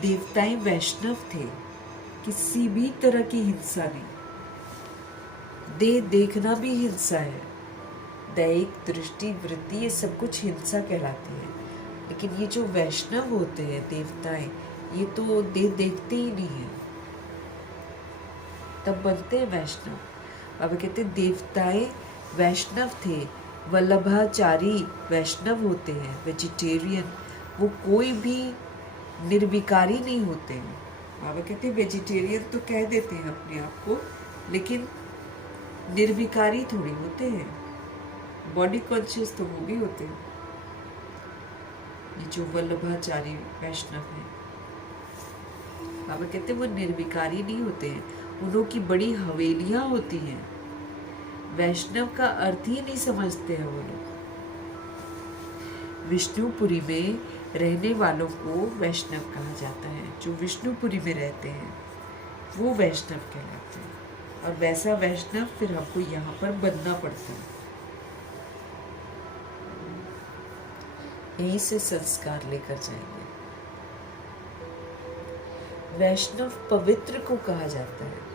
देवताएं वैष्णव थे, किसी भी तरह की हिंसा नहीं। देखना भी हिंसा है। दैहिक दृष्टि वृत्ति ये सब कुछ हिंसा कहलाती है। लेकिन ये जो वैष्णव होते हैं देवताएं, ये तो देखते ही नहीं है, तब बनते हैं वैष्णव। बाबा कहते देवताएं वैष्णव थे, वल्लभाचारी वैष्णव होते हैं, वेजिटेरियन। वो कोई भी निर्विकारी नहीं होते हैं। बाबा कहते वेजिटेरियन तो कह देते हैं अपने आप को, लेकिन निर्विकारी थोड़ी होते हैं। बॉडी कॉन्शियस तो वो भी होते हैं। ये जो वल्लभाचारी वैष्णव है, बाबा कहते वो निर्विकारी नहीं होते हैं, उन्हों की बड़ी हवेलियां होती हैं। वैष्णव का अर्थ ही नहीं समझते हैं वो लोग। विष्णुपुरी में रहने वालों को वैष्णव कहा जाता है। जो विष्णुपुरी में रहते हैं वो वैष्णव कहलाते हैं। और वैसा वैष्णव फिर हमको यहाँ पर बनना पड़ता है। यहीं से संस्कार लेकर जाएंगे। वैष्णव पवित्र को कहा जाता है।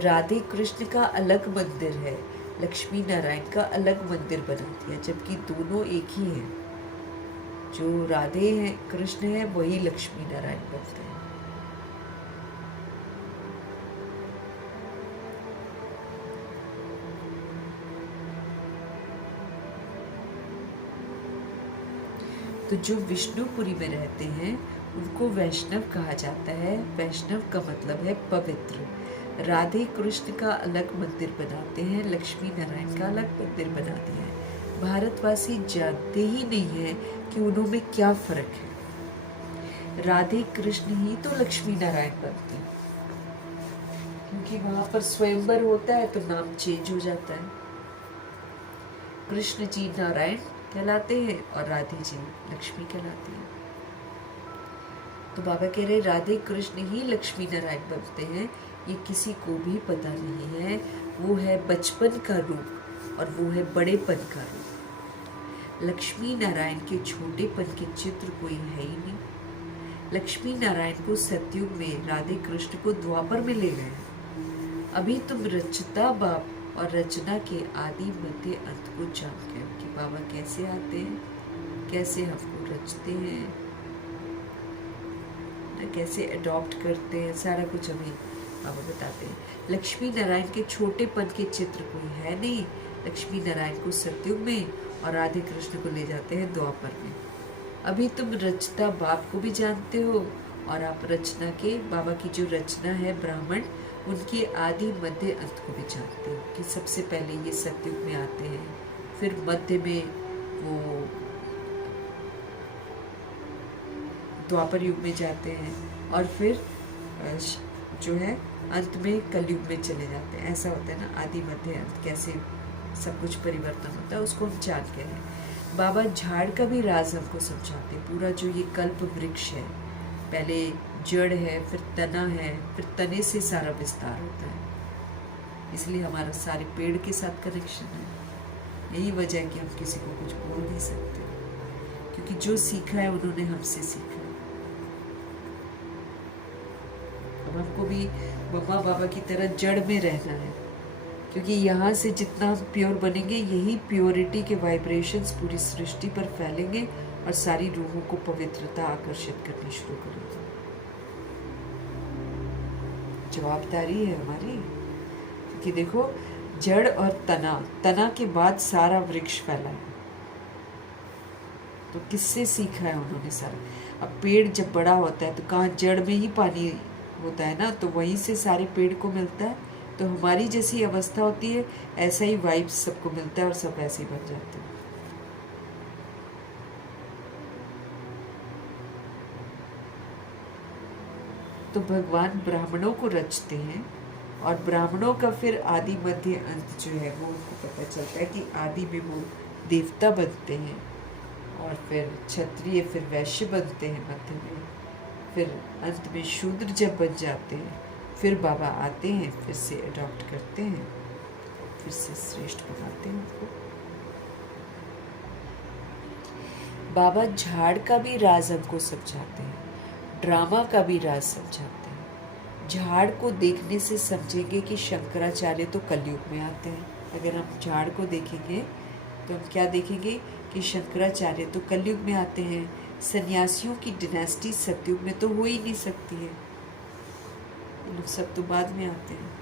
राधे कृष्ण का अलग मंदिर है, लक्ष्मी नारायण का अलग मंदिर बना दिया, जबकि दोनों एक ही हैं। जो राधे हैं कृष्ण है वही लक्ष्मी नारायण बनते हैं। तो जो विष्णुपुरी में रहते हैं उनको वैष्णव कहा जाता है। वैष्णव का मतलब है पवित्र। राधे कृष्ण का अलग मंदिर बनाते हैं, लक्ष्मी नारायण का अलग मंदिर बना दिया है। भारतवासी जानते ही नहीं है कि उनमें क्या फर्क है। राधे कृष्ण ही तो लक्ष्मी नारायण बनते हैं, क्योंकि वहां पर स्वयंवर होता है तो नाम चेंज हो जाता है। कृष्ण जी नारायण कहलाते हैं और राधे जी लक्ष्मी कहलाती है। तो बाबा कह रहे राधे कृष्ण ही लक्ष्मी नारायण बनते हैं, ये किसी को भी पता नहीं है। वो है बचपन का रूप और वो है बड़ेपन का रूप। लक्ष्मी नारायण के छोटेपन के चित्र कोई है ही नहीं। लक्ष्मी नारायण को सतयुग में, राधे कृष्ण को द्वापर में ले गए। अभी तुम रचता बाप और रचना के आदि मध्य अंत को जानते हो कि बाबा कैसे आते हैं, कैसे हमको रचते हैं, कैसे अडॉप्ट करते हैं, सारा कुछ हमें बाबा बताते हैं। लक्ष्मी नारायण के छोटेपन के चित्र कोई है नहीं। लक्ष्मी नारायण को सतयुग में और राधे कृष्ण को ले जाते हैं द्वापर में। अभी तुम रचता बाप को भी जानते हो और आप रचना के, बाबा की जो रचना है ब्राह्मण, उनके आदि मध्य अंत को भी जानते हो कि सबसे पहले ये सतयुग में आते हैं, फिर मध्य में वो द्वापर युग में जाते हैं और फिर जो है अंत में कलयुग में चले जाते हैं। ऐसा होता है ना, आदि मध्य अंत कैसे सब कुछ परिवर्तन होता है, उसको हम जानते हैं। बाबा झाड़ का भी राज हमको समझाते हैं। पूरा जो ये कल्प वृक्ष है, पहले जड़ है, फिर तना है, फिर तने से सारा विस्तार होता है। इसलिए हमारा सारे पेड़ के साथ कनेक्शन है। यही वजह है कि हम किसी को कुछ बोल नहीं सकते, क्योंकि जो सीखा है उन्होंने हमसे सीखा। अब हमको भी मम्मा बाबा की तरह जड़ में रहना है, क्योंकि यहाँ से जितना हम प्योर बनेंगे, यही प्योरिटी के वाइब्रेशंस पूरी सृष्टि पर फैलेंगे और सारी रूहों को पवित्रता आकर्षित करनी शुरू करेगी। जवाबदारी है हमारी, क्योंकि देखो जड़ और तना के बाद सारा वृक्ष फैला है। तो किससे सीखा है उन्होंने सारा? अब पेड़ जब बड़ा होता है तो कहाँ जड़ में ही पानी होता है ना, तो वहीं से सारे पेड़ को मिलता है। तो हमारी जैसी अवस्था होती है, ऐसा ही वाइब्स सबको मिलता है और सब ऐसे ही बन जाते हैं। तो भगवान ब्राह्मणों को रचते हैं और ब्राह्मणों का फिर आदि मध्य अंत जो है वो उनको पता चलता है कि आदि में वो देवता बनते हैं, और फिर क्षत्रिय, फिर वैश्य बनते हैं मध्य में, फिर अंत में शूद्र जब बन जाते हैं, फिर बाबा आते हैं, फिर से अडॉप्ट करते हैं, फिर से श्रेष्ठ बनाते हैं उनको। बाबा झाड़ का भी राज हमको समझाते हैं, ड्रामा का भी राज समझाते हैं। झाड़ को देखने से समझेंगे कि शंकराचार्य तो कलयुग में आते हैं। अगर हम झाड़ को देखेंगे तो हम क्या देखेंगे कि शंकराचार्य तो कलयुग में आते हैं। सन्यासियों की डिनेस्टी सतयुग में तो हो ही नहीं सकती है, ये लोग सब तो बाद में आते हैं।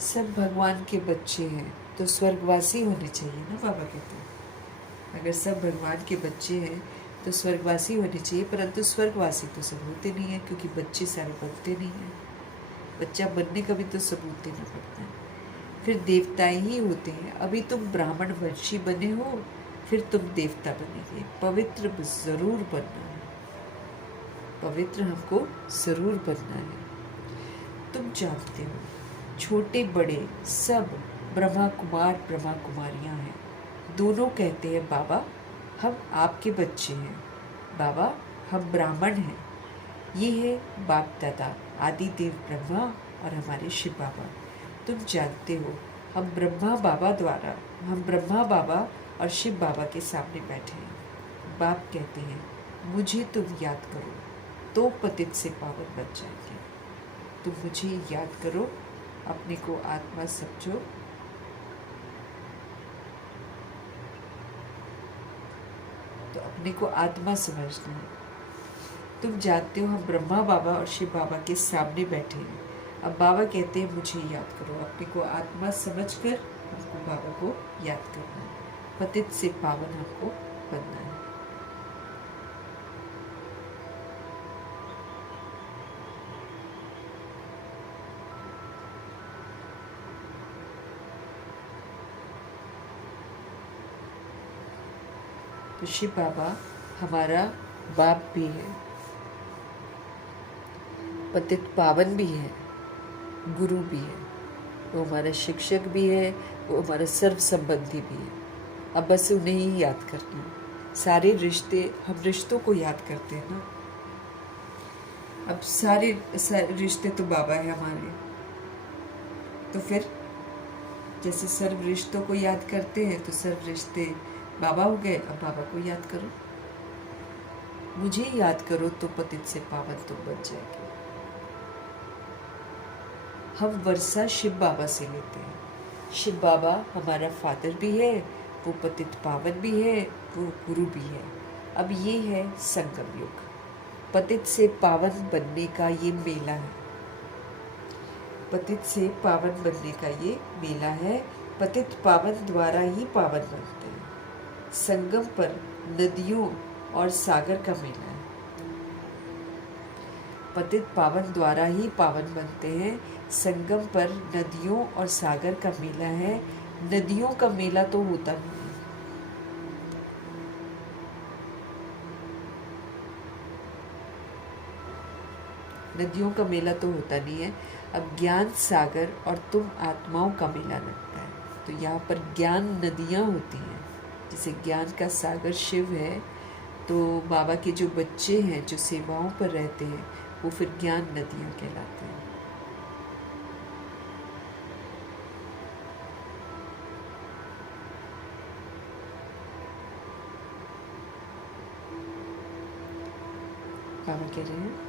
सब भगवान के बच्चे हैं तो स्वर्गवासी होने चाहिए ना, बाबा कहते हैं। अगर सब भगवान के बच्चे हैं तो स्वर्गवासी होने चाहिए, परंतु स्वर्गवासी तो सब होते नहीं है, क्योंकि बच्चे सारे बनते नहीं हैं। बच्चा बनने का भी तो सबूत देना पड़ता है। फिर देवताएं ही होते हैं। अभी तुम ब्राह्मण वंशी बने हो, फिर तुम देवता बनेंगे। पवित्र जरूर बनना है, पवित्र हमको जरूर बनना है। तुम जानते हो छोटे बड़े सब ब्रह्मा कुमार ब्रह्मा कुमारियां हैं। दोनों कहते हैं बाबा हम आपके बच्चे हैं, बाबा हम ब्राह्मण हैं। ये है बाप दादा आदि देव ब्रह्मा और हमारे शिव बाबा। तुम जानते हो हम ब्रह्मा बाबा और शिव बाबा के सामने बैठे हैं। बाप कहते हैं मुझे तुम याद करो तो पतित से पावन बन जाएंगे। तुम मुझे याद करो, अपने को आत्मा समझो, तो अपने को आत्मा समझना है। तुम जानते हो हम ब्रह्मा बाबा और शिव बाबा के सामने बैठे हैं। अब बाबा कहते हैं मुझे याद करो, अपने को आत्मा समझकर हमको बाबा को याद करना है। पतित से पावन हमको बनना है। तो शिव बाबा हमारा बाप भी है, पतित पावन भी है, गुरु भी है, वो हमारा शिक्षक भी है, वो हमारा सर्व संबंधी भी है। अब बस उन्हें ही याद करना है। सारे रिश्ते, हम रिश्तों को याद करते हैं ना। अब सारे रिश्ते तो बाबा है हमारे, तो फिर जैसे सर्व रिश्तों को याद करते हैं तो सर्व रिश्ते बाबा हो गए। अब बाबा को याद करो, मुझे याद करो तो पतित से पावन तुम बन जाएंगे। हम वर्षा शिव बाबा से लेते हैं। शिव बाबा हमारा फादर भी है, वो पतित पावन भी है, वो गुरु भी है। अब ये है संगम युग, पतित से पावन बनने का ये मेला है। पतित से पावन बनने का ये मेला है। पतित पावन द्वारा ही पावन बनते हैं। संगम पर नदियों और सागर का मेला है। पतित पावन द्वारा ही पावन बनते हैं। संगम पर नदियों और सागर का मेला है। नदियों का मेला तो होता नहीं है। नदियों का मेला तो होता नहीं है। अब ज्ञान सागर और तुम आत्माओं का मेला लगता है। तो यहाँ पर ज्ञान नदियाँ होती हैं। जैसे ज्ञान का सागर शिव है, तो बाबा के जो बच्चे हैं जो सेवाओं पर रहते हैं वो फिर ज्ञान नदियाँ कहलाते हैं। बाबा कह रहे हैं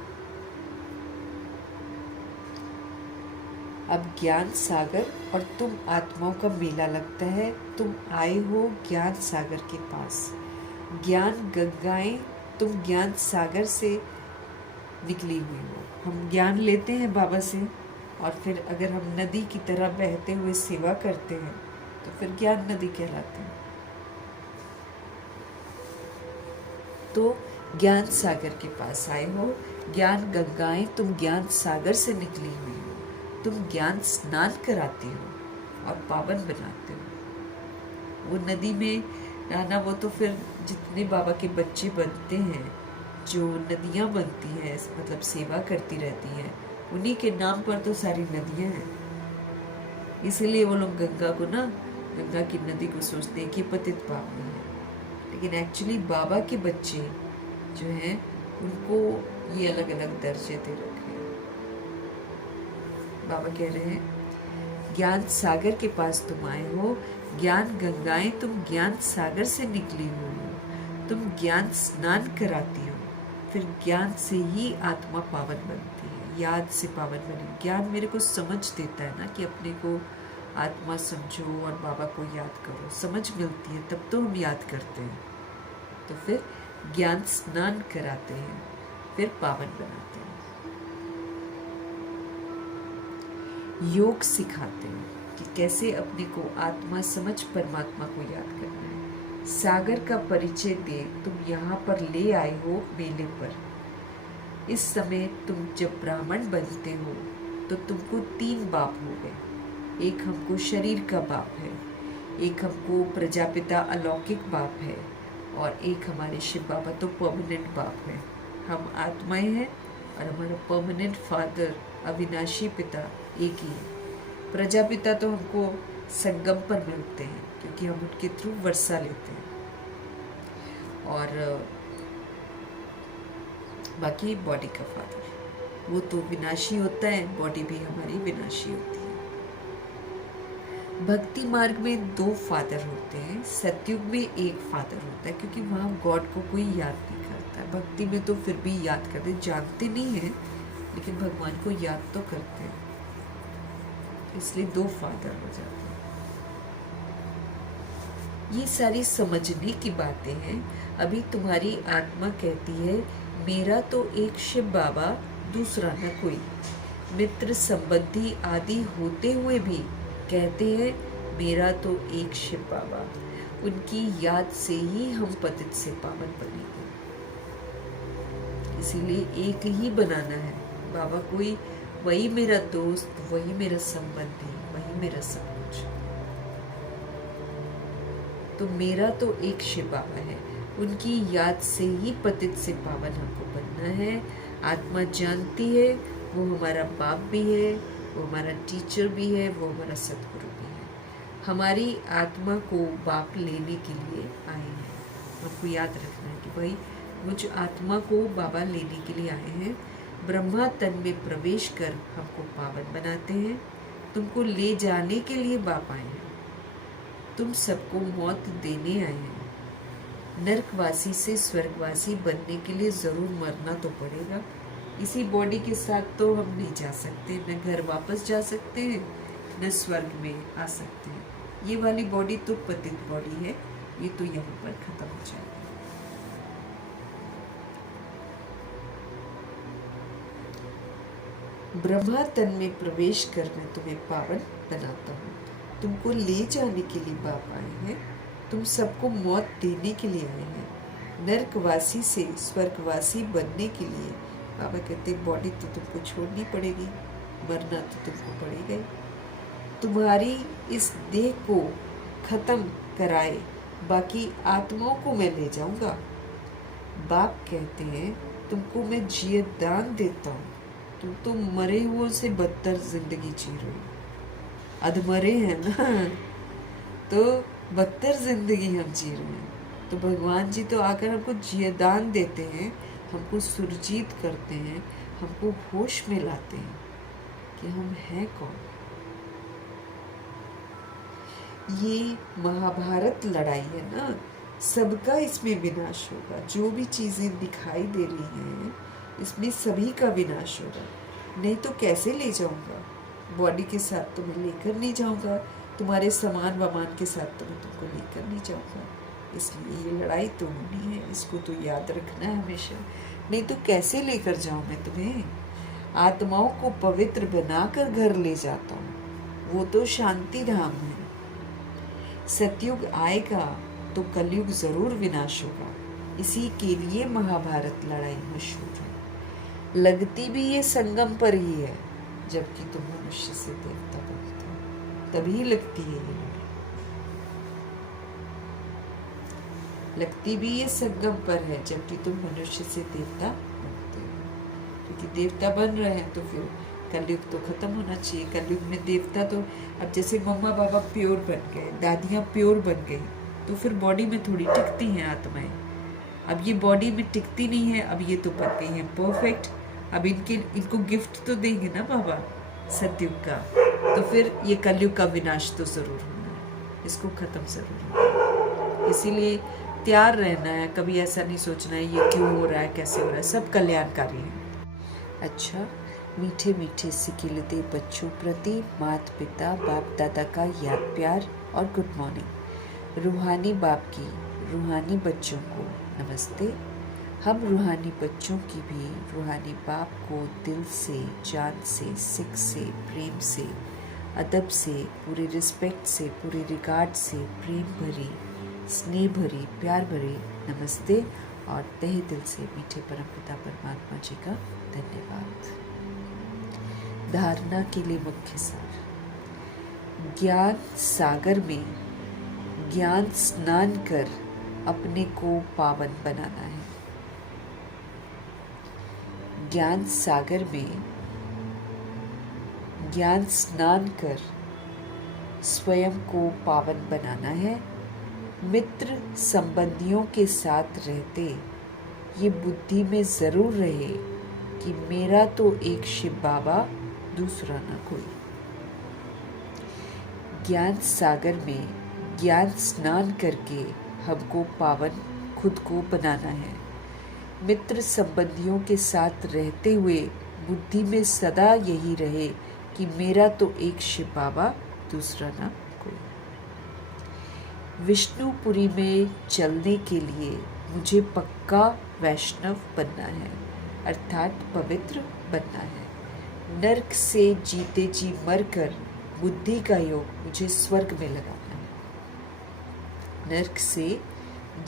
अब ज्ञान सागर और तुम आत्माओं का मेला लगता है। तुम आए हो ज्ञान सागर के पास। ज्ञान गंगाएं तुम ज्ञान सागर से निकली हुई हो। हम ज्ञान लेते हैं बाबा से, और फिर अगर हम नदी की तरह बहते हुए सेवा करते हैं तो फिर ज्ञान नदी कहलाते हैं। तो ज्ञान सागर के पास आए हो। ज्ञान गंगाएं तुम ज्ञान सागर से निकली हुई हो। तुम ज्ञान स्नान कराते हो और पावन बनाते हो। वो नदी में नाना वो तो फिर जितने बाबा के बच्चे बनते हैं, जो नदियाँ बनती हैं, मतलब सेवा करती रहती हैं, उन्हीं के नाम पर तो सारी नदियाँ हैं। इसीलिए वो लोग गंगा को ना, गंगा की नदी को सोचते हैं कि पतित पावनी है, लेकिन एक्चुअली बाबा के बच्चे जो हैं उनको ये अलग अलग दर्जे दे रखे हैं। बाबा कह रहे हैं, ज्ञान सागर के पास तुम आए हो, ज्ञान गंगाएं तुम ज्ञान सागर से निकली हो, तुम ज्ञान स्नान कराती हो, फिर ज्ञान से ही आत्मा पावन बनती है, याद से पावन बनी। ज्ञान मेरे को समझ देता है ना कि अपने को आत्मा समझो और बाबा को याद करो, समझ मिलती है तब तो हम याद करते हैं। तो फिर ज्ञान स्नान कराते हैं, फिर पावन बनाते हैं। योग सिखाते हैं कि कैसे अपने को आत्मा समझ परमात्मा को याद करना है। सागर का परिचय दे तुम यहाँ पर ले आए हो मेले पर। इस समय तुम जब ब्राह्मण बनते हो तो तुमको 3 बाप हो गए। एक हमको शरीर का बाप है, एक हमको प्रजापिता अलौकिक बाप है, और एक हमारे शिव बाबा तो परमानेंट बाप है। हम आत्माएं हैं और हमारा परमानेंट फादर अविनाशी पिता एक ही है। प्रजापिता तो हमको संगम पर मिलते हैं क्योंकि हम उनके थ्रू वर्षा लेते हैं, और बाकी बॉडी का फादर वो तो विनाशी होता है, बॉडी भी हमारी विनाशी होती है। भक्ति मार्ग में 2 फादर होते हैं, सतयुग में 1 फादर होता है, क्योंकि वहाँ गॉड को कोई याद नहीं करता है। भक्ति में तो फिर भी याद करते, जानते नहीं हैं लेकिन भगवान को याद तो करते हैं, इसलिए 2 फादर हो जाते हैं। ये सारी समझने की बातें हैं। अभी तुम्हारी आत्मा कहती है मेरा तो एक शिव बाबा, दूसरा न कोई। मित्र संबंधी आदि होते हुए भी कहते हैं मेरा तो एक शिव बाबा, उनकी याद से ही हम पतित से पावन बनेंगे। इसीलिए एक ही बनाना है बाबा, कोई वही मेरा दोस्त, वही मेरा संबंधी, वही मेरा सब कुछ। तो मेरा तो एक शिव बाबा है, उनकी याद से ही पतित से पावन हमको बनना है। आत्मा जानती है वो हमारा बाप भी है, वो हमारा टीचर भी है, वो हमारा सदगुरु भी है। हमारी आत्मा को बाप लेने के लिए आए हैं। आपको याद रखना है कि भाई मुझ आत्मा को बाबा लेने के लिए आए हैं। ब्रह्मा तन में प्रवेश कर हमको पावन बनाते हैं। तुमको ले जाने के लिए बाप आए हैं। तुम सबको मौत देने आए हैं। नरकवासी से स्वर्गवासी बनने के लिए जरूर मरना तो पड़ेगा। इसी बॉडी के साथ तो हम नहीं जा सकते, न घर वापस जा सकते हैं, न स्वर्ग में आ सकते हैं। ये वाली बॉडी तो पतित बॉडी है, ये तो यहाँ पर खत्म हो जाएगी। ब्रह्मा तन में प्रवेश कर मैं तुम्हें पावन बनाता हूँ। तुमको ले जाने के लिए बाप आए हैं। तुम सबको मौत देने के लिए आए हैं। नरकवासी से स्वर्गवासी बनने के लिए बाबा कहते बॉडी तो तुमको छोड़नी पड़ेगी, मरना तो तुमको पड़ेगा ही। तुम्हारी इस देह को खत्म कराए बाकी आत्माओं को मैं ले जाऊंगा। बाप कहते हैं तुमको मैं जियत दान देता हूँ। तुम तो मरे हुए से बदतर जिंदगी जी रहे हो, अधमरे हैं ना, तो बदतर जिंदगी हम जी रहे हैं। तो भगवान जी तो आकर हमको जियदान देते हैं, हमको सुरजीत करते हैं, हमको होश में लाते हैं कि हम हैं कौन। ये महाभारत लड़ाई है ना, सबका इसमें विनाश होगा। जो भी चीजें दिखाई दे रही हैं इसमें सभी का विनाश होगा। नहीं तो कैसे ले जाऊंगा? बॉडी के साथ तो मैं लेकर नहीं जाऊंगा, तुम्हारे सामान वामान के साथ तो मैं तुमको लेकर नहीं जाऊंगा। इसलिए ये लड़ाई तो होनी है, इसको तो याद रखना है हमेशा। नहीं तो कैसे लेकर जाऊं मैं तुम्हें? आत्माओं को पवित्र बनाकर घर ले जाता हूँ, वो तो शांति धाम है। सतयुग आएगा तो कलयुग जरूर विनाश होगा। इसी के लिए महाभारत लड़ाई मशहूर है। लगती भी ये संगम पर ही है, जबकि तुम मनुष्य से देवता बनते हो, तभी लगती है ये लड़ाई। लगती भी ये संगम पर है, जबकि तुम मनुष्य से देवता बनते हो। क्योंकि देवता बन रहे हैं तो फिर कलयुग तो खत्म होना चाहिए। कलयुग में देवता तो, अब जैसे मम्मा पापा प्योर बन गए, दादियाँ प्योर बन गई, तो फिर बॉडी में थोड़ी टिकती हैं आत्माएं। अब ये बॉडी में टिकती नहीं है, अब ये तो बन गई हैं परफेक्ट। अब इनको गिफ्ट तो देंगे ना बाबा सतयुग का, तो फिर ये कलयुग का विनाश तो जरूर होना है, इसको खत्म जरूर होना है। इसीलिए तैयार रहना है, कभी ऐसा नहीं सोचना है ये क्यों हो रहा है, कैसे हो रहा है, सब कल्याणकारी है। अच्छा, मीठे मीठे सिकिलते बच्चों प्रति माता पिता बाप दादा का याद प्यार और गुड मॉर्निंग। रूहानी बाप की रूहानी बच्चों को नमस्ते। हम रूहानी बच्चों की भी रूहानी बाप को दिल से, जान से, सिक से, प्रेम से, अदब से, पूरे रिस्पेक्ट से, पूरे रिगार्ड से, प्रेम भरी, स्नेह भरी, प्यार भरी नमस्ते और तहे दिल से मीठे परमपिता परमात्मा जी का धन्यवाद। धारणा के लिए मुख्य सार। ज्ञान सागर में ज्ञान स्नान कर अपने को पावन बनाना है। ज्ञान सागर में ज्ञान स्नान कर स्वयं को पावन बनाना है। मित्र संबंधियों के साथ रहते ये बुद्धि में जरूर रहे कि मेरा तो एक शिव बाबा, दूसरा ना कोई। ज्ञान सागर में ज्ञान स्नान करके हमको पावन खुद को बनाना है। मित्र संबंधियों के साथ रहते हुए बुद्धि में सदा यही रहे कि मेरा तो एक शिव बाबा, दूसरा ना कोई। विष्णुपुरी में चलने के लिए मुझे पक्का वैष्णव बनना है, अर्थात पवित्र बनना है। नरक से जीते जी मरकर बुद्धि का योग मुझे स्वर्ग में लगाना है। नरक से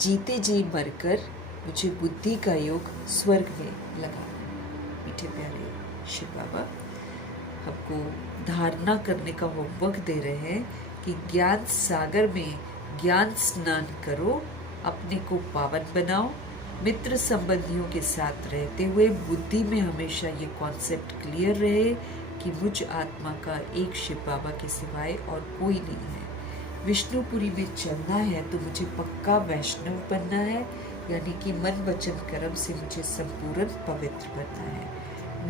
जीते जी मरकर मुझे बुद्धि का योग स्वर्ग में लगाना है। मीठे प्यारे शिव बाबा हमको धारणा करने का होमवर्क दे रहे हैं कि ज्ञान सागर में ज्ञान स्नान करो, अपने को पावन बनाओ। मित्र संबंधियों के साथ रहते हुए बुद्धि में हमेशा ये कॉन्सेप्ट क्लियर रहे कि मुझ आत्मा का एक शिव बाबा के सिवाय और कोई नहीं है। विष्णुपुरी में चलना है तो मुझे पक्का वैष्णव बनना है, यानी कि मन वचन कर्म से मुझे संपूर्ण पवित्र बनना है।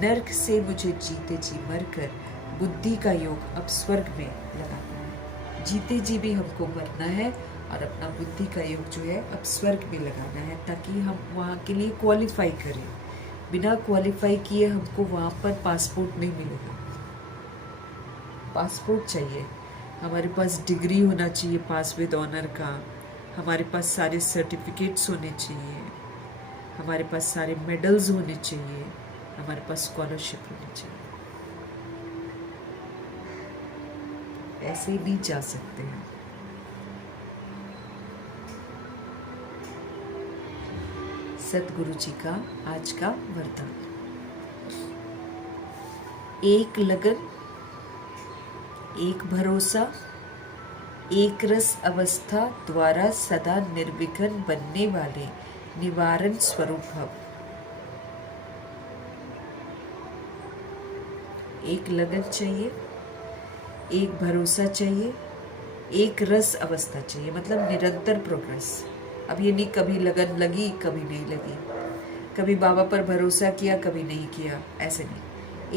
नरक से मुझे जीते जी मरकर बुद्धि का योग अब स्वर्ग में लगाना है। जीते जी भी हमको मरना है और अपना बुद्धि का योग जो है अब स्वर्ग में लगाना है, ताकि हम वहाँ के लिए क्वालिफाई करें। बिना क्वालिफाई किए हमको वहाँ पर पासपोर्ट नहीं मिलेगा। पासपोर्ट चाहिए, हमारे पास डिग्री होना चाहिए पास विद ऑनर का, हमारे पास सारे सर्टिफिकेट्स होने चाहिए, हमारे पास सारे मेडल्स होने चाहिए, हमारे पास स्कॉलरशिप होनी चाहिए। ऐसे नहीं जा सकते हैं। सतगुरु जी का आज का वरदान। एक लगन, एक भरोसा, एक रस अवस्था द्वारा सदा निर्विघ्न बनने वाले निवारण स्वरूप भव। एक लगन चाहिए, एक भरोसा चाहिए, एक रस अवस्था चाहिए, मतलब निरंतर प्रोग्रेस। अब ये नहीं कभी लगन लगी कभी नहीं लगी, कभी बाबा पर भरोसा किया कभी नहीं किया, ऐसे नहीं।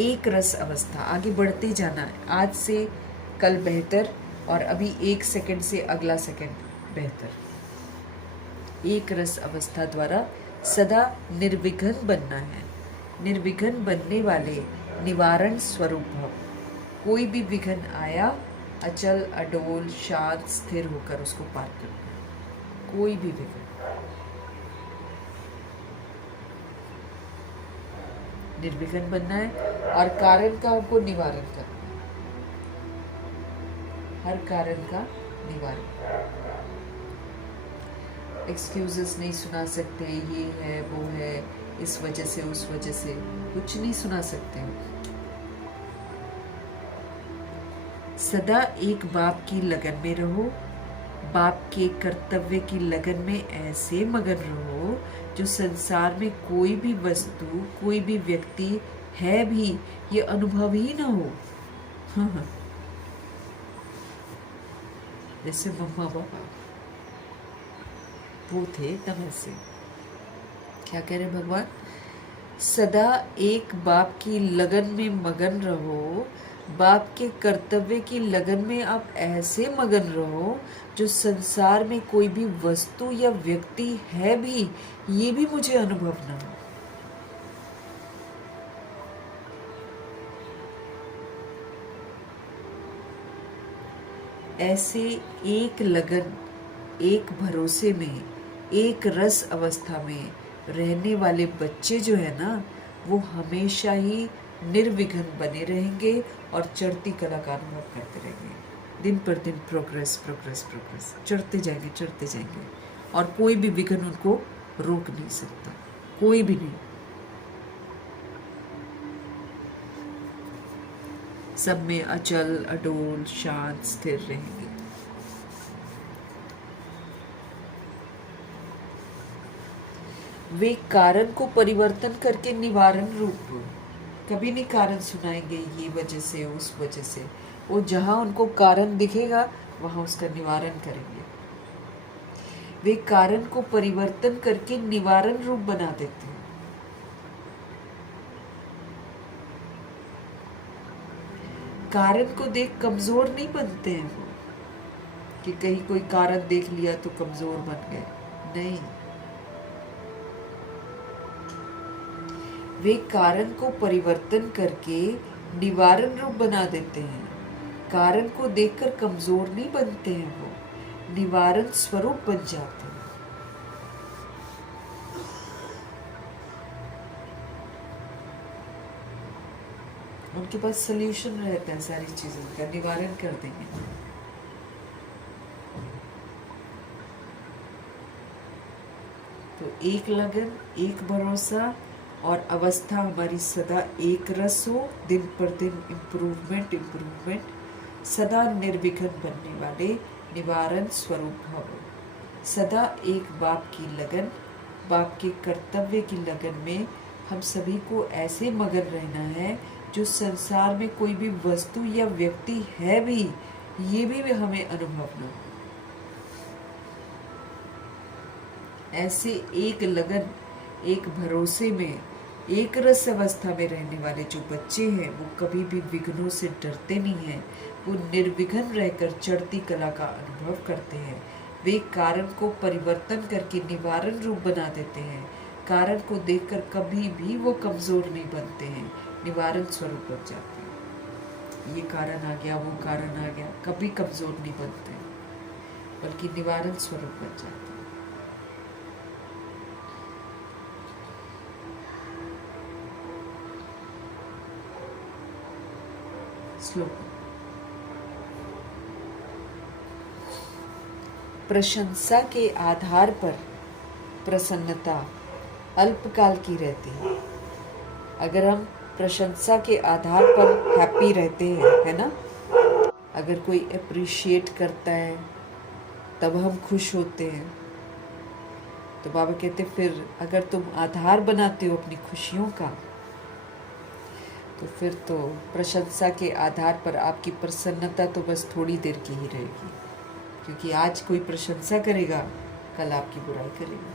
एक रस अवस्था, आगे बढ़ते जाना है। आज से कल बेहतर और अभी एक सेकंड से अगला सेकंड बेहतर। एक रस अवस्था द्वारा सदा निर्विघ्न बनना है। निर्विघ्न बनने वाले निवारण स्वरूप भव। कोई भी विघ्न आया, अचल अडोल शांत स्थिर होकर उसको पार करना है। कोई भी विघ्न, निर्विघ्न बनना है और कारण का हमको निवारण करना है। हर कारण का निवारण। एक्सक्यूजेस नहीं सुना सकते, ये है वो है, इस वजह से उस वजह से, कुछ नहीं सुना सकते। सदा एक बाप की लगन में रहो, बाप के कर्तव्य की लगन में ऐसे मगन रहो जो संसार में कोई भी वस्तु, कोई भी व्यक्ति है भी ये अनुभव ही ना हो। हाँ, जैसे मम्मा पापा वो थे तब ऐसे। क्या कह रहे भगवान? सदा एक बाप की लगन में मगन रहो, बाप के कर्तव्य की लगन में आप ऐसे मगन रहो जो संसार में कोई भी वस्तु या व्यक्ति है भी ये भी मुझे अनुभव ना हो। ऐसे एक लगन, एक भरोसे में, एक रस अवस्था में रहने वाले बच्चे जो है ना, वो हमेशा ही निर्विघ्न बने रहेंगे और चढ़ती कला का अनुभव करते रहेंगे। दिन पर दिन प्रोग्रेस प्रोग्रेस प्रोग्रेस, चढ़ते जाएंगे और कोई भी विघ्न उनको रोक नहीं सकता, कोई भी नहीं। सब में अचल अडोल शांत स्थिर रहेंगे। वे कारण को परिवर्तन करके निवारण रूप, कभी नहीं कारण सुनाएंगे ये वजह से उस वजह से, वो जहां उनको कारण दिखेगा वहां उसका निवारण करेंगे। वे कारण को परिवर्तन करके निवारण रूप बना देते हैं। कारण को देख कमजोर नहीं बनते हैं वो, कि कहीं कोई कारण देख लिया तो कमजोर बन गए, नहीं। वे कारण को परिवर्तन करके निवारण रूप बना देते हैं। कारण को देखकर कमजोर नहीं बनते हैं वो, निवारण स्वरूप बन जाते हैं। उनके पास सल्यूशन रहता है, सारी चीजों का निवारण कर देंगे। तो एक लगन, एक भरोसा और अवस्था हमारी सदा एक रस हो, दिन पर दिन इम्प्रूवमेंट इम्प्रूवमेंट, सदा निर्विघ्न बनने वाले निवारण स्वरूप भव। सदा एक बाप की लगन, बाप के कर्तव्य की लगन में हम सभी को ऐसे मगन रहना है जो संसार में कोई भी वस्तु या व्यक्ति है भी ये भी हमें अनुभव न हो। ऐसे एक लगन, एक भरोसे में, एक रस अवस्था में रहने वाले जो बच्चे हैं वो कभी भी विघ्नों से डरते नहीं हैं। वो निर्विघ्न रहकर चढ़ती कला का अनुभव करते हैं। वे कारण को परिवर्तन करके निवारण रूप बना देते हैं। कारण को देखकर कभी भी वो कमजोर नहीं बनते हैं, निवारण स्वरूप बन जाते हैं। ये कारण आ गया, वो कारण आ गया, कभी कमजोर नहीं बनते बल्कि निवारण स्वरूप बन जाते हैं। श्लोक। प्रशंसा के आधार पर प्रसन्नता अल्पकाल की रहती है। अगर हम प्रशंसा के आधार पर हैप्पी रहते हैं, है ना, अगर कोई अप्रिशिएट करता है तब हम खुश होते हैं, तो बाबा कहते फिर अगर तुम आधार बनाते हो अपनी खुशियों का, तो फिर तो प्रशंसा के आधार पर आपकी प्रसन्नता तो बस थोड़ी देर की ही रहेगी, क्योंकि आज कोई प्रशंसा करेगा, कल आपकी बुराई करेगा।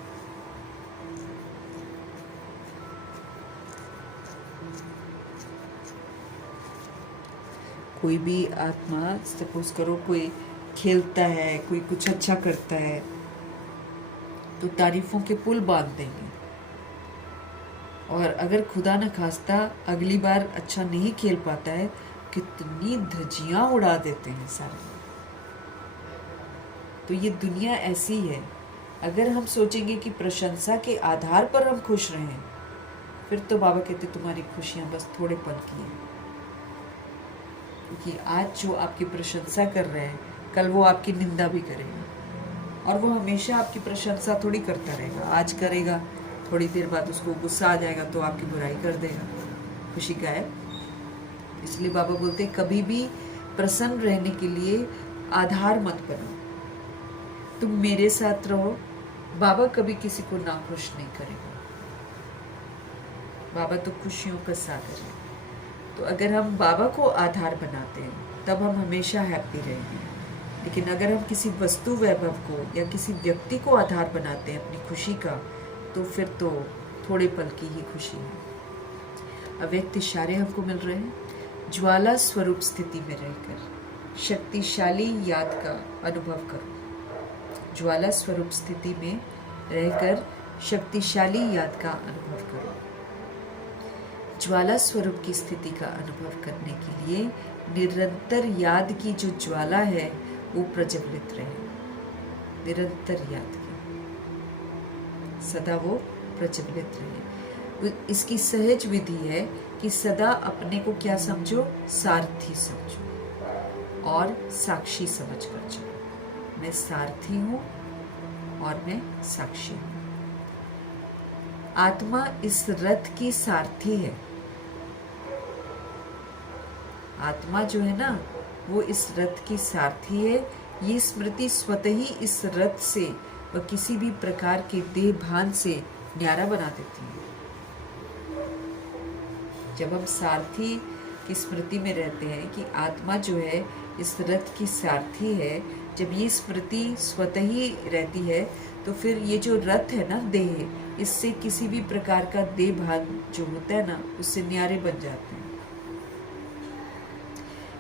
कोई भी आत्मा, सपोज करो कोई खेलता है, कोई कुछ अच्छा करता है, तो तारीफों के पुल बांध देंगे। और अगर खुदा न खास्ता अगली बार अच्छा नहीं खेल पाता है, कितनी धज्जियां उड़ा देते हैं सारे। तो ये दुनिया ऐसी है। अगर हम सोचेंगे कि प्रशंसा के आधार पर हम खुश रहें, फिर तो बाबा कहते तुम्हारी खुशियां बस थोड़े पल की हैं, क्योंकि आज जो आपकी प्रशंसा कर रहे हैं, कल वो आपकी निंदा भी करेगा। और वो हमेशा आपकी प्रशंसा थोड़ी करता रहेगा। आज करेगा, थोड़ी देर बाद उसको गुस्सा आ जाएगा तो आपकी बुराई कर देगा, खुशी गायब। इसलिए बाबा बोलते कभी भी प्रसन्न रहने के लिए आधार मत बनाओ। तुम मेरे साथ रहो। बाबा कभी किसी को नाखुश नहीं करेगा। बाबा तो खुशियों का सागर है। तो अगर हम बाबा को आधार बनाते हैं तब हम हमेशा हैप्पी रहेंगे। लेकिन अगर हम किसी वस्तु वैभव को या किसी व्यक्ति को आधार बनाते हैं अपनी खुशी का, तो फिर तो थोड़े पल की ही खुशी है। अव्यक्त इशारे हमको मिल रहे हैं। ज्वाला स्वरूप स्थिति में रहकर शक्तिशाली याद का अनुभव करो। ज्वाला स्वरूप स्थिति में रहकर शक्तिशाली याद का अनुभव करो। ज्वाला स्वरूप की स्थिति का अनुभव करने के लिए निरंतर याद की जो ज्वाला है वो प्रज्वलित रहे। निरंतर याद की सदा वो प्रज्वलित रहे। इसकी सहज विधि है कि सदा अपने को क्या समझो, सारथी समझो और साक्षी समझ कर चलो। मैं सारथी हूँ और मैं साक्षी हूँ। आत्मा इस रथ की सारथी है। आत्मा जो है ना, वो इस रथ की सारथी है। ये स्मृति स्वतः ही इस रथ से व किसी भी प्रकार के देह भान से न्यारा बना देती है। जब हम सारथी की स्मृति में रहते हैं कि आत्मा जो है इस रथ की सारथी है, जब ये स्मृति स्वतः ही रहती है तो फिर ये जो रथ है ना, देह, इससे किसी भी प्रकार का देह भान जो होता है ना, उससे न्यारे बन जाते हैं।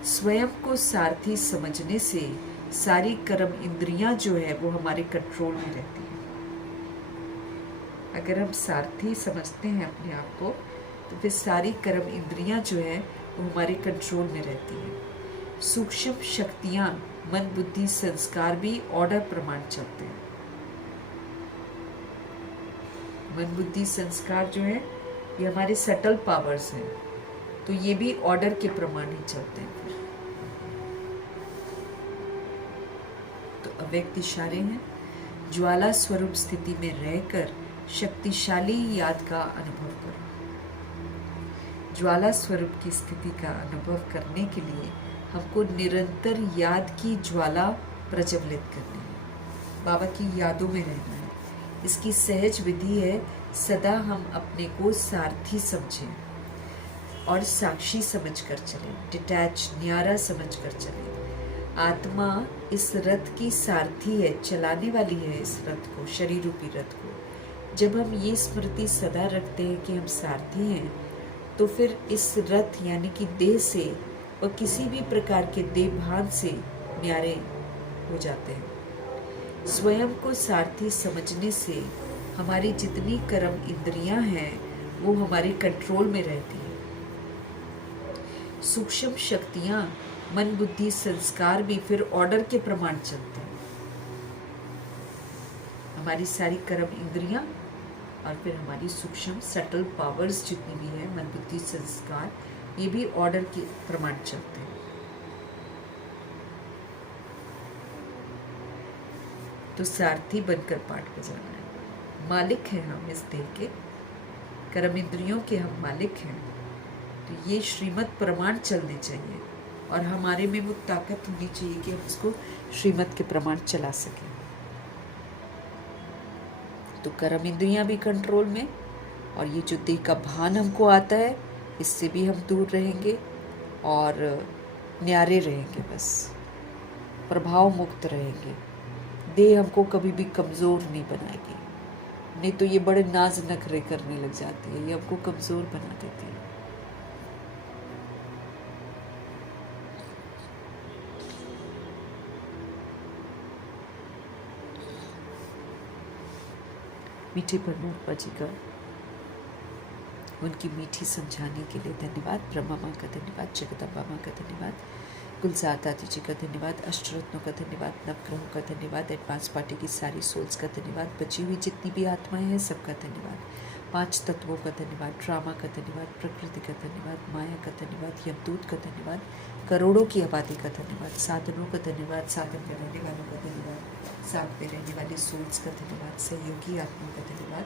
स्वयं को सारथी समझने से सारी कर्म इंद्रियां जो है वो हमारे कंट्रोल में रहती है। अगर हम सारथी समझते हैं अपने आप को, तो फिर सारी कर्म इंद्रियां जो है वो हमारे कंट्रोल में रहती है। सूक्ष्म शक्तियां, मन, बुद्धि, संस्कार भी ऑर्डर प्रमाण चलते हैं। मन, बुद्धि, संस्कार जो है ये हमारे सटल पावर्स हैं, तो ये भी ऑर्डर के प्रमाण ही चलते हैं। तो अव्यक्त इशारे हैं। ज्वाला स्वरूप स्थिति में रहकर शक्तिशाली याद का अनुभव करो। ज्वाला स्वरूप की स्थिति का अनुभव करने के लिए हमको निरंतर याद की ज्वाला प्रज्वलित करनी है। बाबा की यादों में रहना है। इसकी सहज विधि है, सदा हम अपने को सारथी समझें और साक्षी समझकर चलें, डिटैच, न्यारा समझकर चलें। आत्मा इस रथ की सारथी है, चलाने वाली है इस रथ को, शरीर रूपी रथ को। जब हम ये स्मृति सदा रखते हैं कि हम सारथी हैं, तो फिर इस रथ यानी कि देह से और किसी भी प्रकार के देह भान से न्यारे हो जाते हैं। स्वयं को सारथी समझने से हमारी जितनी कर्म इंद्रियां हैं वो हमारे कंट्रोल में रहती हैं। सूक्ष्म शक्तियां, मन, बुद्धि, संस्कार भी फिर ऑर्डर के प्रमाण चलते हैं। हमारी सारी कर्म इंद्रियां और फिर हमारी सूक्ष्म सटल पावर्स जितनी भी है, मन, बुद्धि, संस्कार, ये भी ऑर्डर के प्रमाण चलते हैं। तो सारथी बनकर पाठ बजाना है। मालिक हैं हम इस देह के, कर्म इंद्रियों के हम मालिक हैं। तो ये श्रीमत प्रमाण चलने चाहिए और हमारे में वो ताकत होनी चाहिए कि हम उसको श्रीमत के प्रमाण चला सकें। तो कर्म इंद्रियां भी कंट्रोल में, और ये जो देह का भान हमको आता है इससे भी हम दूर रहेंगे और न्यारे रहेंगे, बस प्रभाव मुक्त रहेंगे। देह हमको कभी भी कमज़ोर नहीं बनाएगी, नहीं तो ये बड़े नाज नखरे करने लग जाती है, ये हमको कमज़ोर बना देती है। मीठे परमात्मा जी का, उनकी मीठी समझाने के लिए धन्यवाद। ब्रह्मा माँ का धन्यवाद, जगदम्बा माँ का धन्यवाद, गुलजार दादी जी का धन्यवाद, अष्टरत्नों का धन्यवाद, नवग्रहों का धन्यवाद, एडवांस पार्टी की सारी सोल्स का धन्यवाद, बची हुई जितनी भी आत्माएं हैं सबका धन्यवाद, 5 तत्वों का धन्यवाद, ड्रामा का धन्यवाद, प्रकृति का धन्यवाद, माया का धन्यवाद, यमदूत का धन्यवाद, करोड़ों की आबादी का धन्यवाद, साधनों का धन्यवाद, साधन में रहने वालों का धन्यवाद, साथ में रहने वाले सोल्स का धन्यवाद, सहयोगी आत्माओं का धन्यवाद,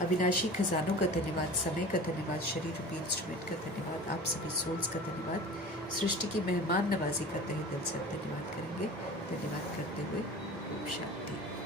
अविनाशी खजानों का धन्यवाद, समय का धन्यवाद, शरीर रूपी इंस्ट्रूमेंट का धन्यवाद, आप सभी सोल्स का धन्यवाद, सृष्टि की मेहमान नवाजी का तहे दिल से धन्यवाद करेंगे। धन्यवाद करते हुए ओम शांति।